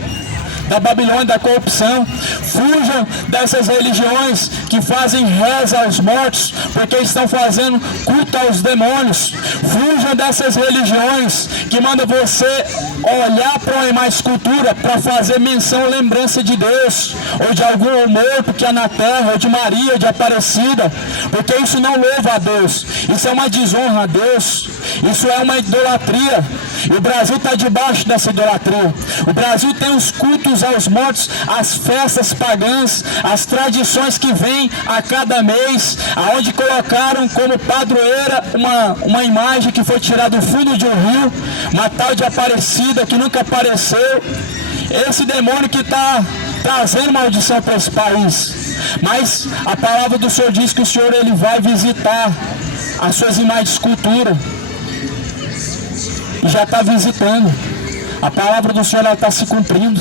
da Babilônia, da corrupção. Fujam dessas religiões que fazem reza aos mortos, porque estão fazendo culto aos demônios. Fujam dessas religiões que mandam você olhar para uma escultura para fazer menção, lembrança de Deus, ou de algum morto que há na terra, ou de Maria, ou de Aparecida, porque isso não louva a Deus, isso é uma desonra a Deus, isso é uma idolatria. E o Brasil está debaixo dessa idolatria. O Brasil tem os cultos aos mortos, as festas pagãs, as tradições que vêm a cada mês, aonde colocaram como padroeira uma imagem que foi tirada do fundo de um rio, uma tal de Aparecida que nunca apareceu. Esse demônio que está trazendo maldição para esse país. Mas a palavra do Senhor diz que o Senhor ele vai visitar as suas imagens de escultura. E já está visitando. A palavra do Senhor está se cumprindo.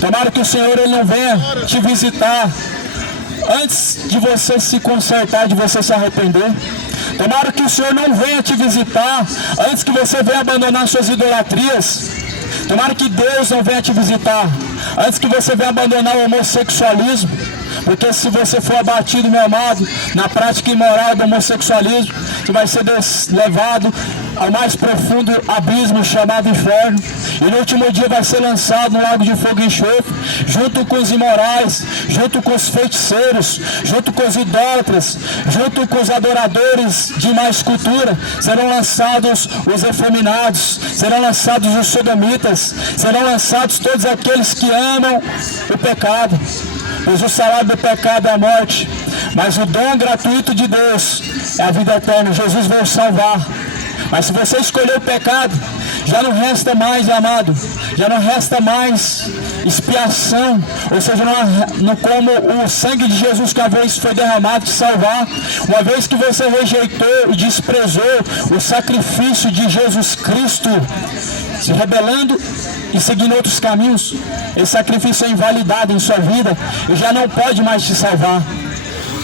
Tomara que o Senhor ele não venha te visitar antes de você se consertar, de você se arrepender. Tomara que o Senhor não venha te visitar antes que você venha abandonar suas idolatrias. Tomara que Deus não venha te visitar antes que você venha abandonar o homossexualismo. Porque se você for abatido, meu amado, na prática imoral do homossexualismo, você vai ser levado ao mais profundo abismo chamado inferno. E no último dia vai ser lançado no lago de fogo e enxofre, junto com os imorais, junto com os feiticeiros, junto com os idólatras, junto com os adoradores de má escultura. Serão lançados os efeminados, serão lançados os sodomitas, serão lançados todos aqueles que amam o pecado. Pois o salário do pecado é a morte, mas o dom gratuito de Deus é a vida eterna. Jesus veio salvar. Mas se você escolher o pecado, já não resta mais, amado, já não resta mais expiação, ou seja, não como o sangue de Jesus que uma vez foi derramado te salvar. Uma vez que você rejeitou e desprezou o sacrifício de Jesus Cristo, se rebelando e seguindo outros caminhos, esse sacrifício é invalidado em sua vida e já não pode mais te salvar.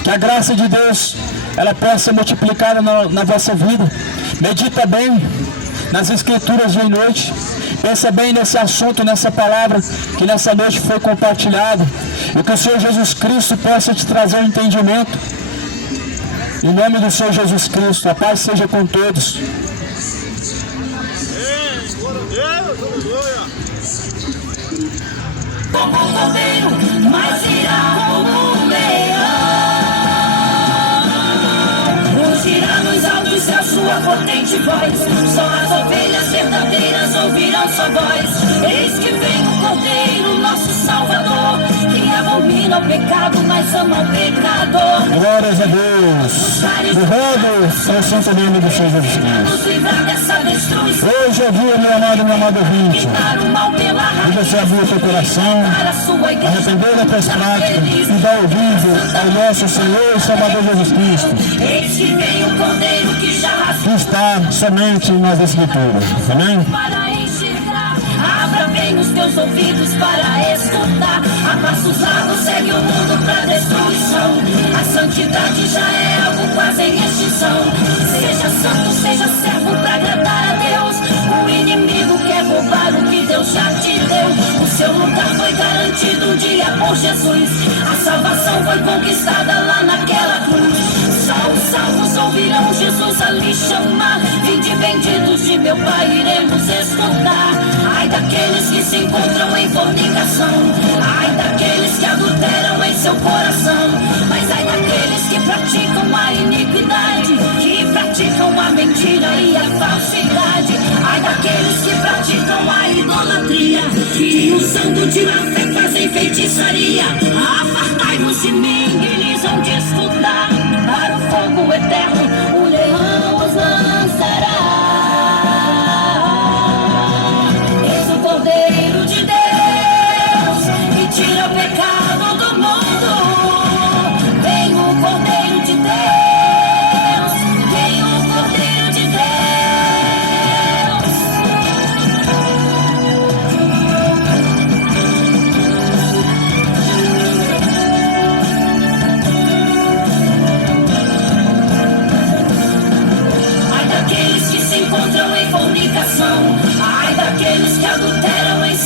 Que a graça de Deus ela possa ser multiplicada na vossa vida. Medita bem nas Escrituras dia e noite. Pensa bem nesse assunto, nessa palavra que nessa noite foi compartilhada. E que o Senhor Jesus Cristo possa te trazer um entendimento. Em nome do Senhor Jesus Cristo, a paz seja com todos. Como um cordeiro, mas irá como um leão. Rugirá nos altos a sua potente voz. Só as ovelhas verdadeiras ouvirão sua voz. Eis que vem o cordeiro, nosso Salvador, que abomina o pecado, mas ama o pecador. Glórias a Deus. Louvado ao santo nome do Senhor Jesus Cristo. Nos livrar dessa destruição. Hoje é dia, meu amado ouvinte, de você abrir o teu coração, arrepender das tuas práticas e dar ouvido ao nosso Senhor e Salvador Jesus Cristo, Eis que vem o cordeiro que já que está somente nas Escrituras. Amém? para enxergar. Abra bem os teus ouvidos para escutar. A passos largos segue o mundo para destruição. A santidade já é algo quase em extinção. Seja santo, seja servo para agradar a Deus. O inimigo quer roubar o que Deus já te deu. O seu lugar foi garantido um dia por Jesus. A salvação foi conquistada lá naquela cruz. Só os salvos ouvirão Jesus ali chamar. Vinde benditos de meu Pai, iremos escutar. Ai daqueles que se encontram em fornicação. Ai daqueles que adulteram em seu coração. Mas ai daqueles que praticam a iniquidade, que praticam a mentira e a falsidade. Ai daqueles que praticam a idolatria, que usando de má fé fazem feitiçaria. Apartai-vos de mim, eles vão te escutar. Para o fogo eterno, o leão os lançará. Eis o Cordeiro de Deus, que tira o pecado do mundo. Vem o Cordeiro de Deus, vem o Cordeiro de Deus.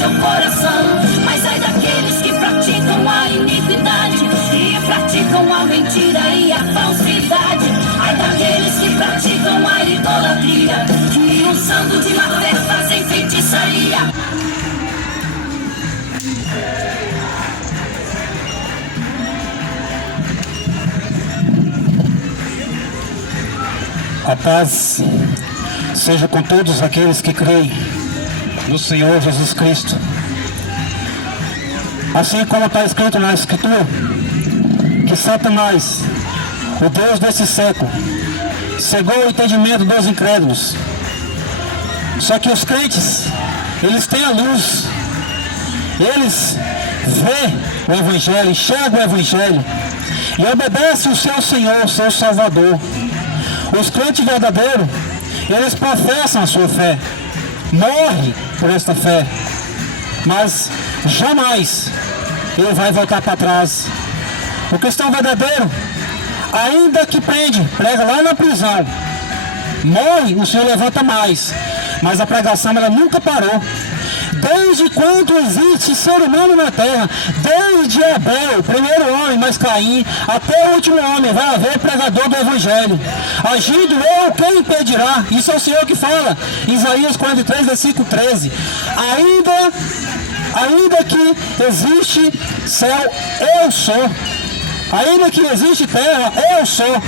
seu coração. Mas ai daqueles que praticam a iniquidade e praticam a mentira e a falsidade. Ai daqueles que praticam a idolatria e usando de má fé fazem feitiçaria. A paz seja com todos aqueles que creem no Senhor Jesus Cristo. Assim como está escrito na Escritura, que Satanás, o Deus desse século, cegou o entendimento dos incrédulos. Só que os crentes, eles têm a luz, eles vêem o Evangelho, enxergam o Evangelho e obedecem o seu Senhor, o seu Salvador. Os crentes verdadeiros, eles professam a sua fé, morrem por esta fé, mas jamais ele vai voltar para trás. O cristão verdadeiro, ainda que prega lá na prisão, morre, o Senhor levanta mais, mas a pregação ela nunca parou. Desde quando existe ser humano na terra, desde Abel, o primeiro homem, mas Caim, até o último homem, vai haver pregador do Evangelho. Agindo eu, quem impedirá? Isso é o Senhor que fala, Isaías 43, versículo 13. Ainda que existe céu, eu sou. Ainda que existe terra, eu sou.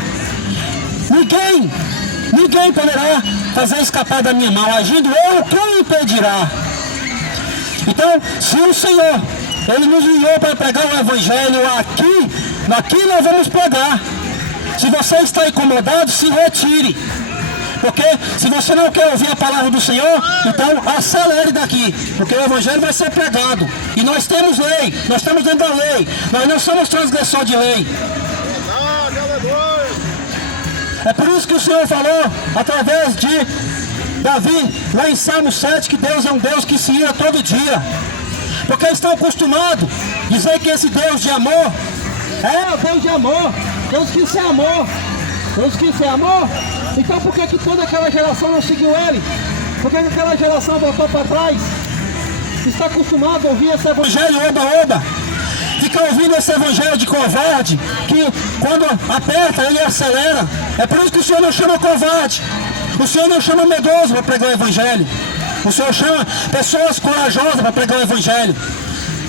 Ninguém poderá fazer escapar da minha mão. Agindo eu, quem impedirá? Então, se o Senhor, Ele nos enviou para pregar o Evangelho aqui nós vamos pregar. Se você está incomodado, se retire. Porque se você não quer ouvir a palavra do Senhor, então acelere daqui. Porque o Evangelho vai ser pregado. E nós temos lei, nós estamos dentro da lei. Nós não somos transgressor de lei. É por isso que o Senhor falou, através de Davi, lá em Salmo 7, que Deus é um Deus que se ira todo dia. Porque estão acostumados a dizer que esse Deus de amor é o Deus de amor. Deus quis ser amor. Deus quis ser amor. Então por que toda aquela geração não seguiu Ele? Por que aquela geração voltou para trás? Está acostumado a ouvir esse Evangelho oba-oba. Fica ouvindo esse Evangelho de covarde, que quando aperta ele acelera. É por isso que o Senhor não chama covarde. O Senhor não chama medroso para pregar o Evangelho. O Senhor chama pessoas corajosas para pregar o Evangelho.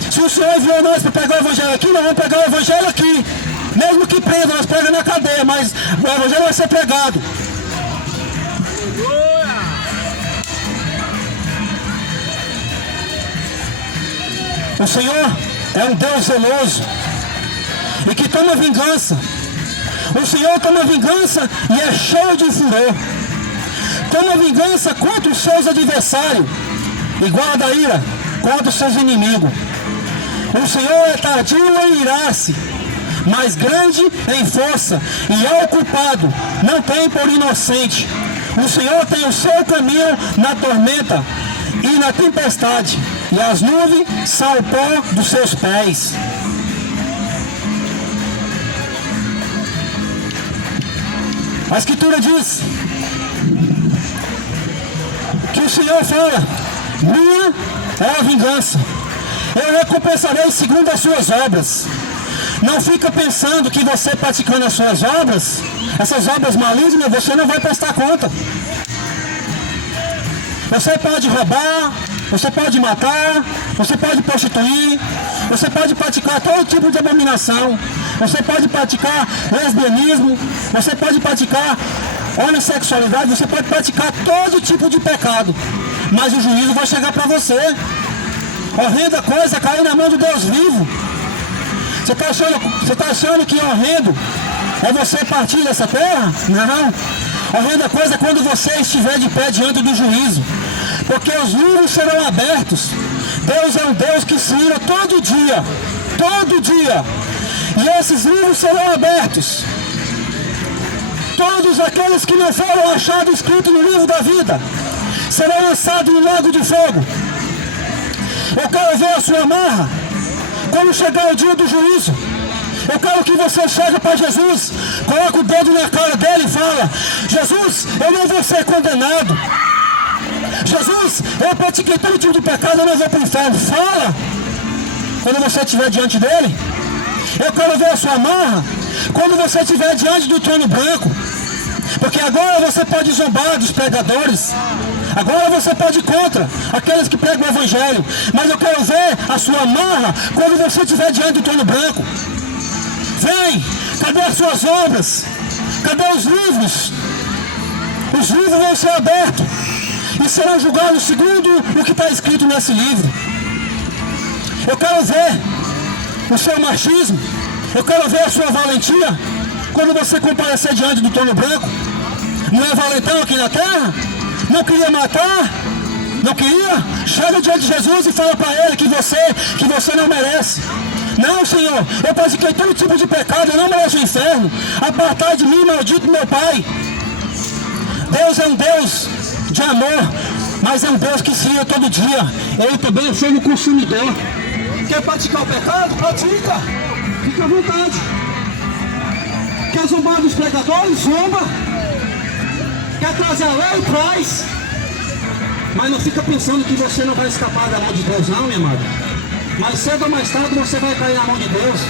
Se o Senhor enviou nós para pregar o Evangelho aqui, nós vamos pregar o Evangelho aqui. Mesmo que prenda, nós pregamos na cadeia, mas o Evangelho vai ser pregado. O Senhor é um Deus zeloso e que toma vingança. O Senhor toma vingança e é cheio de furor. Toma vingança contra os seus adversários e guarda ira contra os seus inimigos. O Senhor é tardio em irar-se, mas grande em força, e ao culpado não tem por inocente. O Senhor tem o seu caminho na tormenta e na tempestade, e as nuvens são o pó dos seus pés. A Escritura diz que o Senhor fala: minha é a vingança, eu recompensarei segundo as suas obras. Não fica pensando que você praticando as suas obras, essas obras malignas, você não vai prestar conta. Você pode roubar, você pode matar, você pode prostituir, você pode praticar todo tipo de abominação, você pode praticar lesbianismo, você pode praticar homossexualidade, você pode praticar todo tipo de pecado, mas o juízo vai chegar para você. Horrenda coisa é cair na mão do Deus vivo. Você está achando que horrendo é você partir dessa terra? Não. Horrenda coisa é quando você estiver de pé diante do juízo, porque os livros serão abertos. Deus é um Deus que se ira todo dia, e esses livros serão abertos. Todos aqueles que não foram achados escritos no livro da vida serão lançados no lago de fogo. Eu quero ver a sua marra quando chegar o dia do juízo. Eu quero que você chegue para Jesus, coloque o dedo na cara dele e fala: Jesus, eu não vou ser condenado. Jesus, eu pratiquei todo tipo de pecado, eu não vou para o inferno. Fala! Quando você estiver diante dele. Eu quero ver a sua marra quando você estiver diante do trono branco. Porque agora você pode zombar dos pregadores. Agora você pode ir contra aqueles que pregam o evangelho. Mas eu quero ver a sua marra quando você estiver diante do trono branco. Vem! Cadê as suas obras? Cadê os livros? Os livros vão ser abertos e serão julgados segundo o que está escrito nesse livro. Eu quero ver o seu machismo. Eu quero ver a sua valentia quando você comparecer diante do trono branco. Não é valentão aqui na terra? Não queria matar? Não queria? Chega diante de Jesus e fala para ele que você não merece. Não, Senhor, eu pratiquei todo tipo de pecado, eu não mereço o inferno. Apartai de mim, maldito meu Pai. Deus é um Deus de amor, mas é um Deus que se ia todo dia. Ele também é fogo consumidor. Quer praticar o pecado? Pratica. Fica à vontade. Quer zombar dos pregadores? Zomba. Quer trazer a lei? Traz. Mas não fica pensando que você não vai escapar da mão de Deus, não, minha amada. Mais cedo ou mais tarde você vai cair na mão de Deus.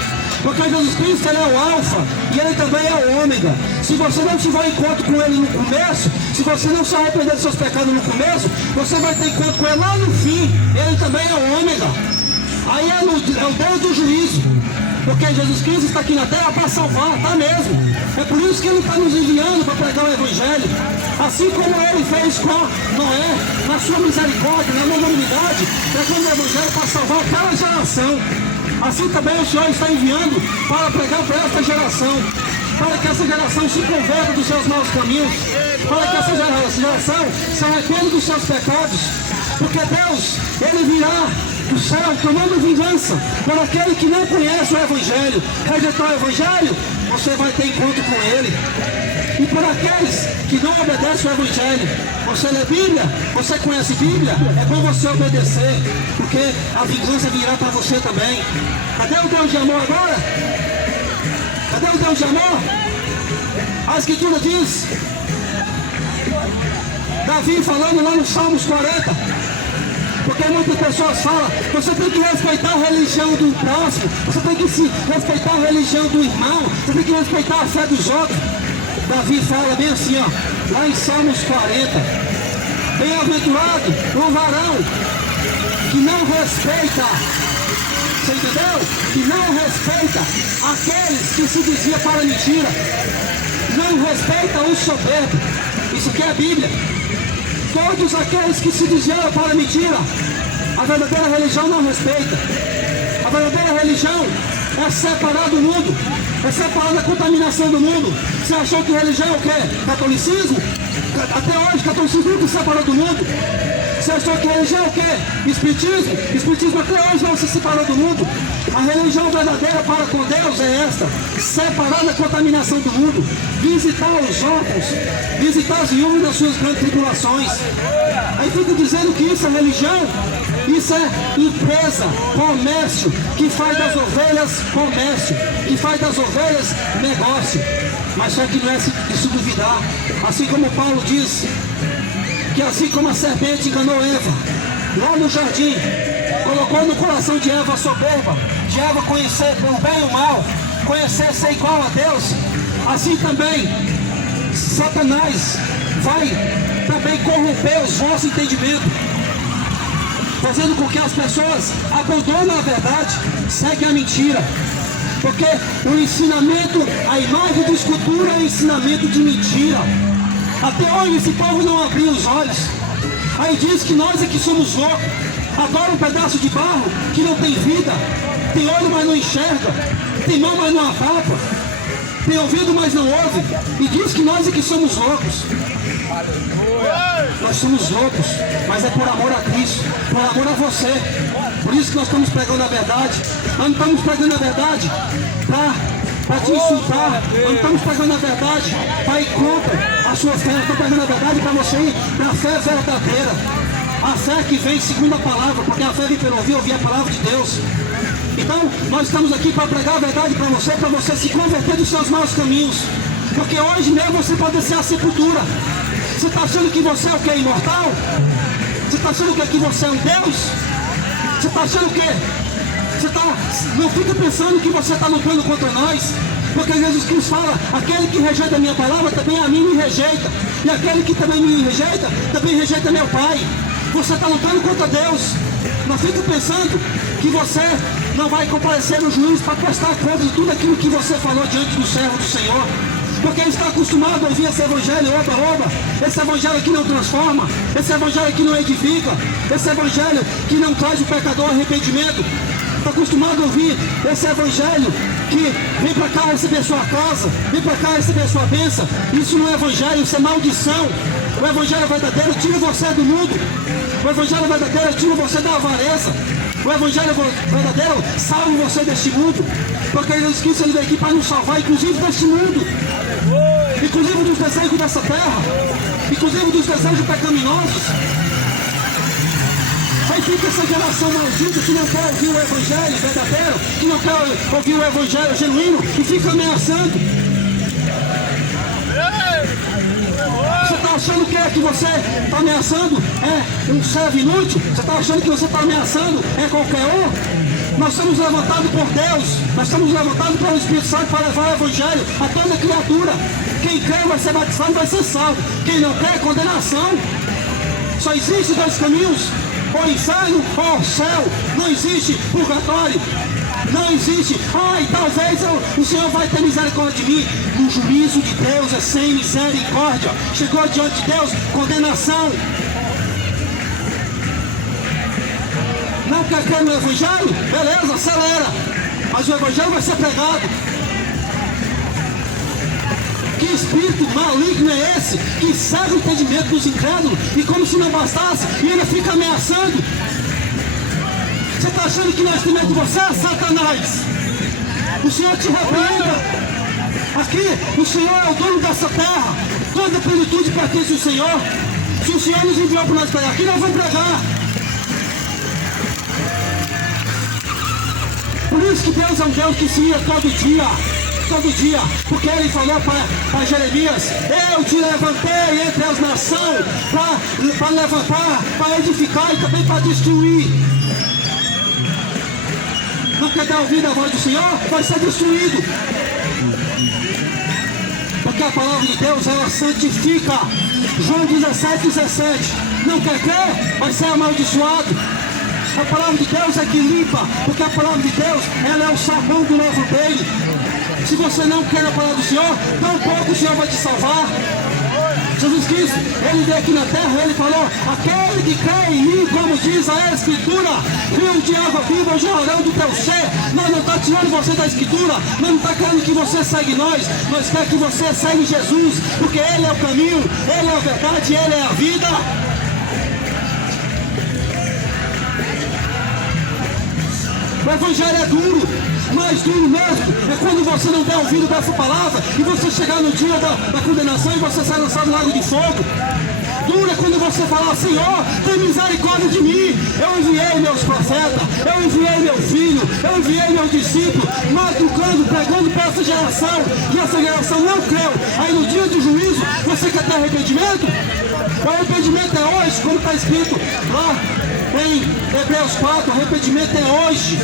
Porque Jesus Cristo, ele é o alfa e ele também é o ômega. Se você não tiver encontro com ele no começo, se você não se arrepender dos seus pecados no começo, você vai ter encontro com ele lá no fim. Ele também é o ômega. Aí é o Deus do juízo. Porque Jesus Cristo está aqui na terra para salvar, tá mesmo. É por isso que ele está nos enviando para pregar o evangelho. Assim como ele fez com Noé, na sua misericórdia, na magnanimidade, pregando o evangelho para salvar aquela geração. Assim também o Senhor está enviando para pregar para esta geração, para que essa geração se converta dos seus maus caminhos, para que essa geração se arrependa dos seus pecados, porque Deus, ele virá do céu tomando vingança por aquele que não conhece o evangelho. Rejeitar o evangelho, você vai ter encontro com ele. E por aqueles que não obedecem o evangelho, você lê Bíblia, você conhece Bíblia, é bom você obedecer, porque a vingança virá para você também. Cadê o Deus de amor agora? Cadê o Deus de amor? A Escritura diz, Davi falando lá no Salmos 40, porque muitas pessoas falam, você tem que respeitar a religião do próximo, você tem que respeitar a religião do irmão, você tem que respeitar a fé dos outros. Davi fala bem assim, ó, lá em Salmos 40, bem-aventurado o varão que não respeita, você entendeu? Que não respeita aqueles que se desviam para a mentira, não respeita o soberbo. Isso aqui é a Bíblia. Todos aqueles que se desviaram para a mentira, a verdadeira religião não respeita. A verdadeira religião é separar do mundo, é separar da contaminação do mundo. Você achou que religião é o quê? Catolicismo? Até hoje, catolicismo nunca se separou do mundo. Você achou que religião é o quê? Espiritismo? Espiritismo até hoje não se separou do mundo. A religião verdadeira para com Deus é esta: separar da contaminação do mundo, visitar os órfãos, visitar as viúvas das suas grandes tribulações. Aí fica dizendo que isso é religião. Isso é empresa, comércio, que faz das ovelhas comércio, que faz das ovelhas negócio. Mas só que não é de se duvidar. Assim como Paulo diz, que assim como a serpente enganou Eva, lá no jardim, colocou no coração de Eva a soberba, de Eva conhecer o bem e o mal, conhecer ser igual a Deus, assim também Satanás vai também corromper os vossos entendimentos, fazendo com que as pessoas abandonem a verdade, seguem a mentira. Porque o ensinamento, a imagem de escultura é um ensinamento de mentira. Até hoje esse povo não abriu os olhos. Aí diz que nós é que somos loucos. Adora um pedaço de barro que não tem vida. Tem olho, mas não enxerga. Tem mão, mas não apalpa. Tem ouvido, mas não ouve. E diz que nós é que somos loucos. Nós somos loucos, mas é por amor a Cristo, por amor a você. Por isso que nós estamos pregando a verdade. Nós não estamos pregando a verdade para te insultar. Nós não estamos pregando a verdade para ir contra a sua fé. Nós estamos pregando a verdade para você ir para a fé verdadeira. A fé que vem segundo a palavra, porque a fé vem pelo ouvir a palavra de Deus. Então, nós estamos aqui para pregar a verdade para você se converter dos seus maus caminhos. Porque hoje mesmo você pode ser a sepultura. Você está achando que você é o que? Imortal? Você está achando que você é um Deus? Você está achando que... Não fica pensando que você está lutando contra nós. Porque Jesus Cristo fala, aquele que rejeita a minha palavra, também a mim me rejeita. E aquele que também me rejeita, também rejeita meu Pai. Você está lutando contra Deus. Não fica pensando que você não vai comparecer no juízo para prestar conta de tudo aquilo que você falou diante do servo do Senhor. Porque ele está acostumado a ouvir esse evangelho, oba, esse evangelho que não transforma, esse evangelho que não edifica, esse evangelho que não traz o pecador ao arrependimento. Está acostumado a ouvir esse evangelho que vem para cá receber sua casa, vem para cá receber sua bênção. Isso não é evangelho, isso é maldição. O evangelho verdadeiro tira você do mundo. O evangelho verdadeiro tira você da avareza. O evangelho verdadeiro salva você deste mundo. Porque Jesus Cristo veio aqui para nos salvar, inclusive deste mundo, inclusive dos desejos dessa terra, inclusive dos desejos pecaminosos. Aí fica essa geração maldita que não quer ouvir o evangelho verdadeiro, que não quer ouvir o evangelho genuíno e fica ameaçando. Você está achando que você está ameaçando é um servo inútil? Você está achando que você está ameaçando é qualquer um? Nós somos levantados por Deus, nós somos levantados pelo Espírito Santo para levar o evangelho a toda criatura. Quem crê vai ser batizado, vai ser salvo. Quem não quer, condenação. Só existe dois caminhos, ou inferno ou céu. Não existe purgatório. Não existe, talvez o Senhor vai ter misericórdia de mim. O juízo de Deus é sem misericórdia. Chegou diante de Deus, condenação. Não quer crer no evangelho? Beleza, acelera. Mas o evangelho vai ser pregado. Que espírito maligno é esse que cega o entendimento dos incrédulos e como se não bastasse, e ainda fica ameaçando? Você está achando que nós temos medo de você, Satanás? O Senhor te repreenda. Aqui, o Senhor é o dono dessa terra. Toda a plenitude pertence ao Senhor. Se o Senhor nos enviou para nós pregar aqui, nós vamos pregar. Por isso que Deus é um Deus que se ia todo dia, porque Ele falou para Jeremias, eu te levantei entre as nações para levantar, para edificar e também para destruir. Não quer dar ouvido à voz do Senhor? Vai ser destruído. Porque a palavra de Deus, ela santifica. João 17:17. Não quer crer? Vai ser amaldiçoado. A palavra de Deus é que limpa, porque a palavra de Deus, ela é o sabão do novo dele. Se você não quer a palavra do Senhor, tampouco o Senhor vai te salvar. Jesus Cristo, Ele veio aqui na terra, Ele falou, aquele que crê em mim, como diz a Escritura, rio de água viva jorrarão do teu ser. Nós não estamos tirando você da Escritura, nós não estamos querendo que você segue nós queremos que você segue Jesus, porque Ele é o caminho, Ele é a verdade, Ele é a vida. O evangelho é duro, mais duro mesmo é quando você não der ouvido para essa palavra e você chegar no dia da condenação e você sai lançado no lago de fogo. Duro é quando você falar, Senhor, tem misericórdia de mim. Eu enviei meus profetas, eu enviei meu filho, eu enviei meu discípulo, madrugando, pregando para essa geração, e essa geração não creu. Aí no dia do juízo, você quer ter arrependimento? O arrependimento é hoje, como está escrito lá em Hebreus 4, arrependimento é hoje,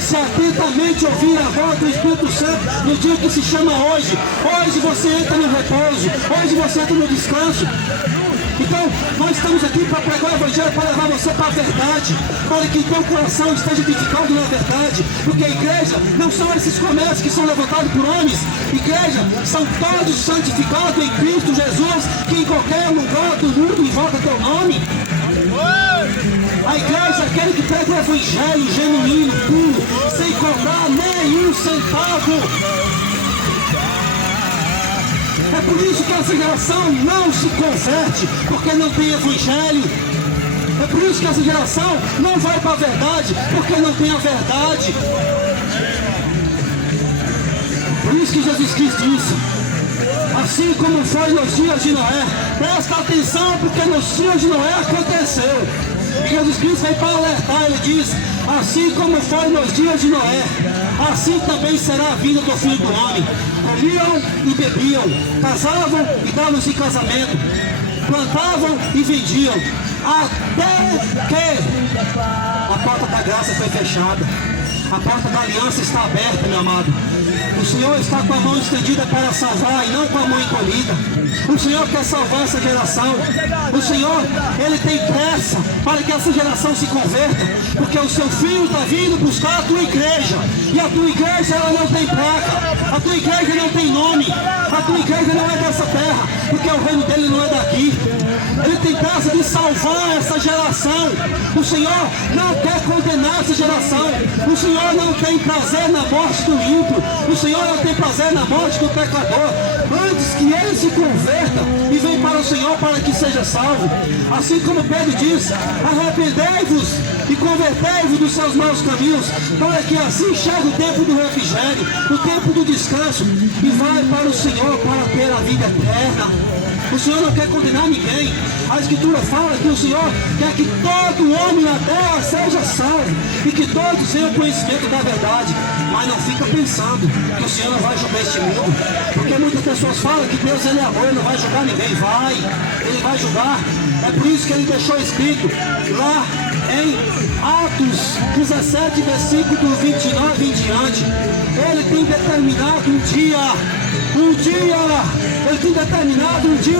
se atentamente ouvir a voz do Espírito Santo no dia que se chama hoje. Hoje você entra no repouso, hoje você entra no descanso. Então, nós estamos aqui para pregar o Evangelho, para levar você para a verdade, para que o teu coração esteja edificado na verdade, porque a igreja não são esses comércios que são levantados por homens, igreja são todos santificados em Cristo Jesus, que em qualquer lugar do mundo invoca teu nome. A igreja é aquele que prega o Evangelho genuíno, puro, sem cobrar nenhum centavo. É por isso que essa geração não se converte, porque não tem evangelho. É por isso que essa geração não vai para a verdade, porque não tem a verdade. Por isso que Jesus Cristo disse, assim como foi nos dias de Noé, presta atenção, porque nos dias de Noé aconteceu. E Jesus Cristo veio para alertar, ele diz: assim como foi nos dias de Noé, assim também será a vinda do Filho do Homem. Comiam e bebiam, casavam e davam-se em casamento, plantavam e vendiam, até que a porta da graça foi fechada, a porta da aliança está aberta, meu amado. O Senhor está com a mão estendida para salvar e não com a mão encolhida. O Senhor quer salvar essa geração. O Senhor, Ele tem pressa para que essa geração se converta, porque o seu Filho está vindo buscar a tua igreja. E a tua igreja, ela não tem placa, a tua igreja não tem nome, a tua igreja não é dessa terra, porque o reino dele não é daqui. Ele tem pressa de salvar essa geração. O Senhor não quer condenar essa geração. O Senhor não tem prazer na morte do ímpio. O Senhor não tem prazer na morte do pecador. Antes que ele se converta e venha para o Senhor para que seja salvo. Assim como Pedro diz: arrependei-vos e convertei-vos dos seus maus caminhos, para que assim chegue o tempo do refrigério, o tempo do descanso, e vai para o Senhor para ter a vida eterna. O Senhor não quer condenar ninguém. A Escritura fala que o Senhor quer que todo homem na terra seja salvo e que todos tenham conhecimento da verdade. Mas não fica pensando que o Senhor não vai julgar este mundo, porque muitas pessoas falam que Deus, Ele é amor, Ele não vai julgar ninguém. Ele vai julgar. É por isso que Ele deixou escrito lá em Atos 17, versículo 29 em diante. Ele tem determinado um dia, Ele tem determinado um dia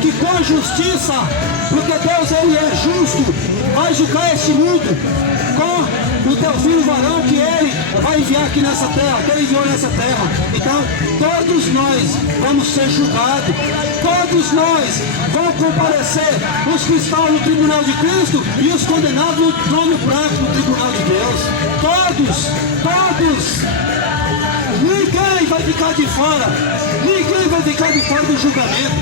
que com justiça, porque Deus, Ele é justo, vai julgar este mundo com o teu filho varão que Ele vai enviar aqui nessa terra, que Ele enviou nessa terra. Então, todos nós vamos ser julgados, todos nós vamos comparecer, os que estão no tribunal de Cristo e os condenados no trono branco no tribunal de Deus. Todos. Ninguém vai ficar de fora. Ninguém vai ficar de fora do julgamento.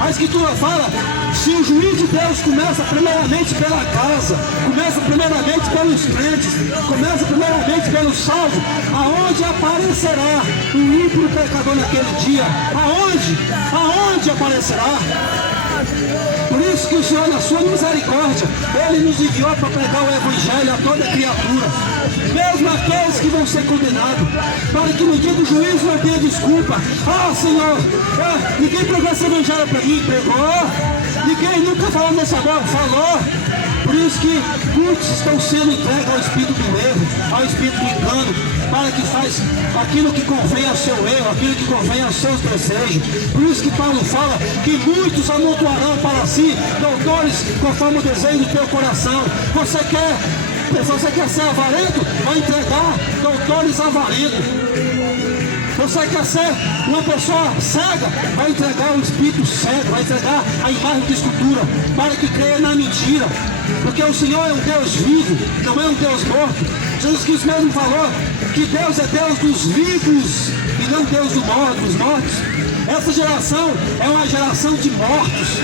A Escritura fala: se o juiz de Deus começa primeiramente pela casa, começa primeiramente pelos crentes, começa primeiramente pelos salvos, aonde aparecerá o ímpio pecador naquele dia? Aonde aparecerá? Por isso que o Senhor, na sua misericórdia, Ele nos enviou para pregar o Evangelho a toda criatura, mesmo aqueles que vão ser condenados, para que no dia do juízo não tenha desculpa. Senhor, ninguém pregou esse Evangelho para mim. Pregou. Ninguém nunca falou nesse amor. Falou. Por isso que muitos estão sendo entregues ao espírito do erro, ao espírito do engano, para que faz aquilo que convém ao seu erro, aquilo que convém aos seus desejos. Por isso que Paulo fala que muitos amontoarão para si doutores conforme o desejo do teu coração. Você quer ser avarento? Vai entregar doutores avarentos. Você quer ser uma pessoa cega? Vai entregar o espírito cego, vai entregar a imagem de escultura, para que creia na mentira. Porque o Senhor é um Deus vivo, não é um Deus morto. Jesus Cristo mesmo falou que Deus é Deus dos vivos e não Deus dos mortos. Essa geração é uma geração de mortos.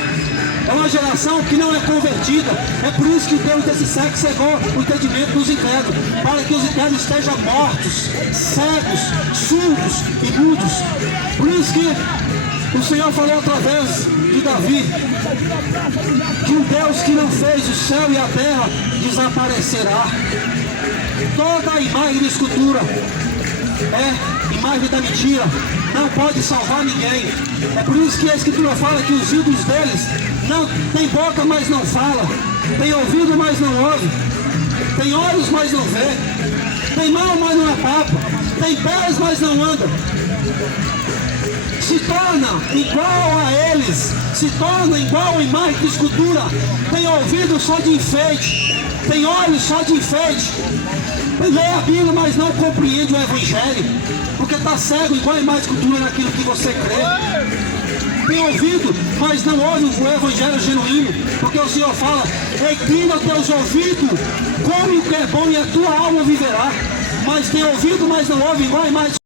É uma geração que não é convertida. É por isso que Deus desse século cegou o entendimento dos incrédulos, para que os incrédulos estejam mortos, cegos, surdos e mudos. Por isso que o Senhor falou através de Davi que um Deus que não fez o céu e a terra desaparecerá. Toda a imagem de escultura é imagem da mentira, não pode salvar ninguém. É por isso que a Escritura fala que os ídolos deles não tem boca, mas não fala, tem ouvido, mas não ouve, tem olhos, mas não vê, tem mão, mas não apalpa, tem pés, mas não anda. Se torna igual a eles, se torna igual a imagem de escultura. Tem ouvido só de enfeite, tem olhos só de enfeite, lê a Bíblia, mas não compreende o Evangelho, porque está cego igual a imagem de escultura naquilo que você crê. Tem ouvido, mas não ouve o Evangelho genuíno, porque o Senhor fala: inclina os teus ouvidos, come o que é bom e a tua alma viverá. Mas tem ouvido, mas não ouve igual a imagem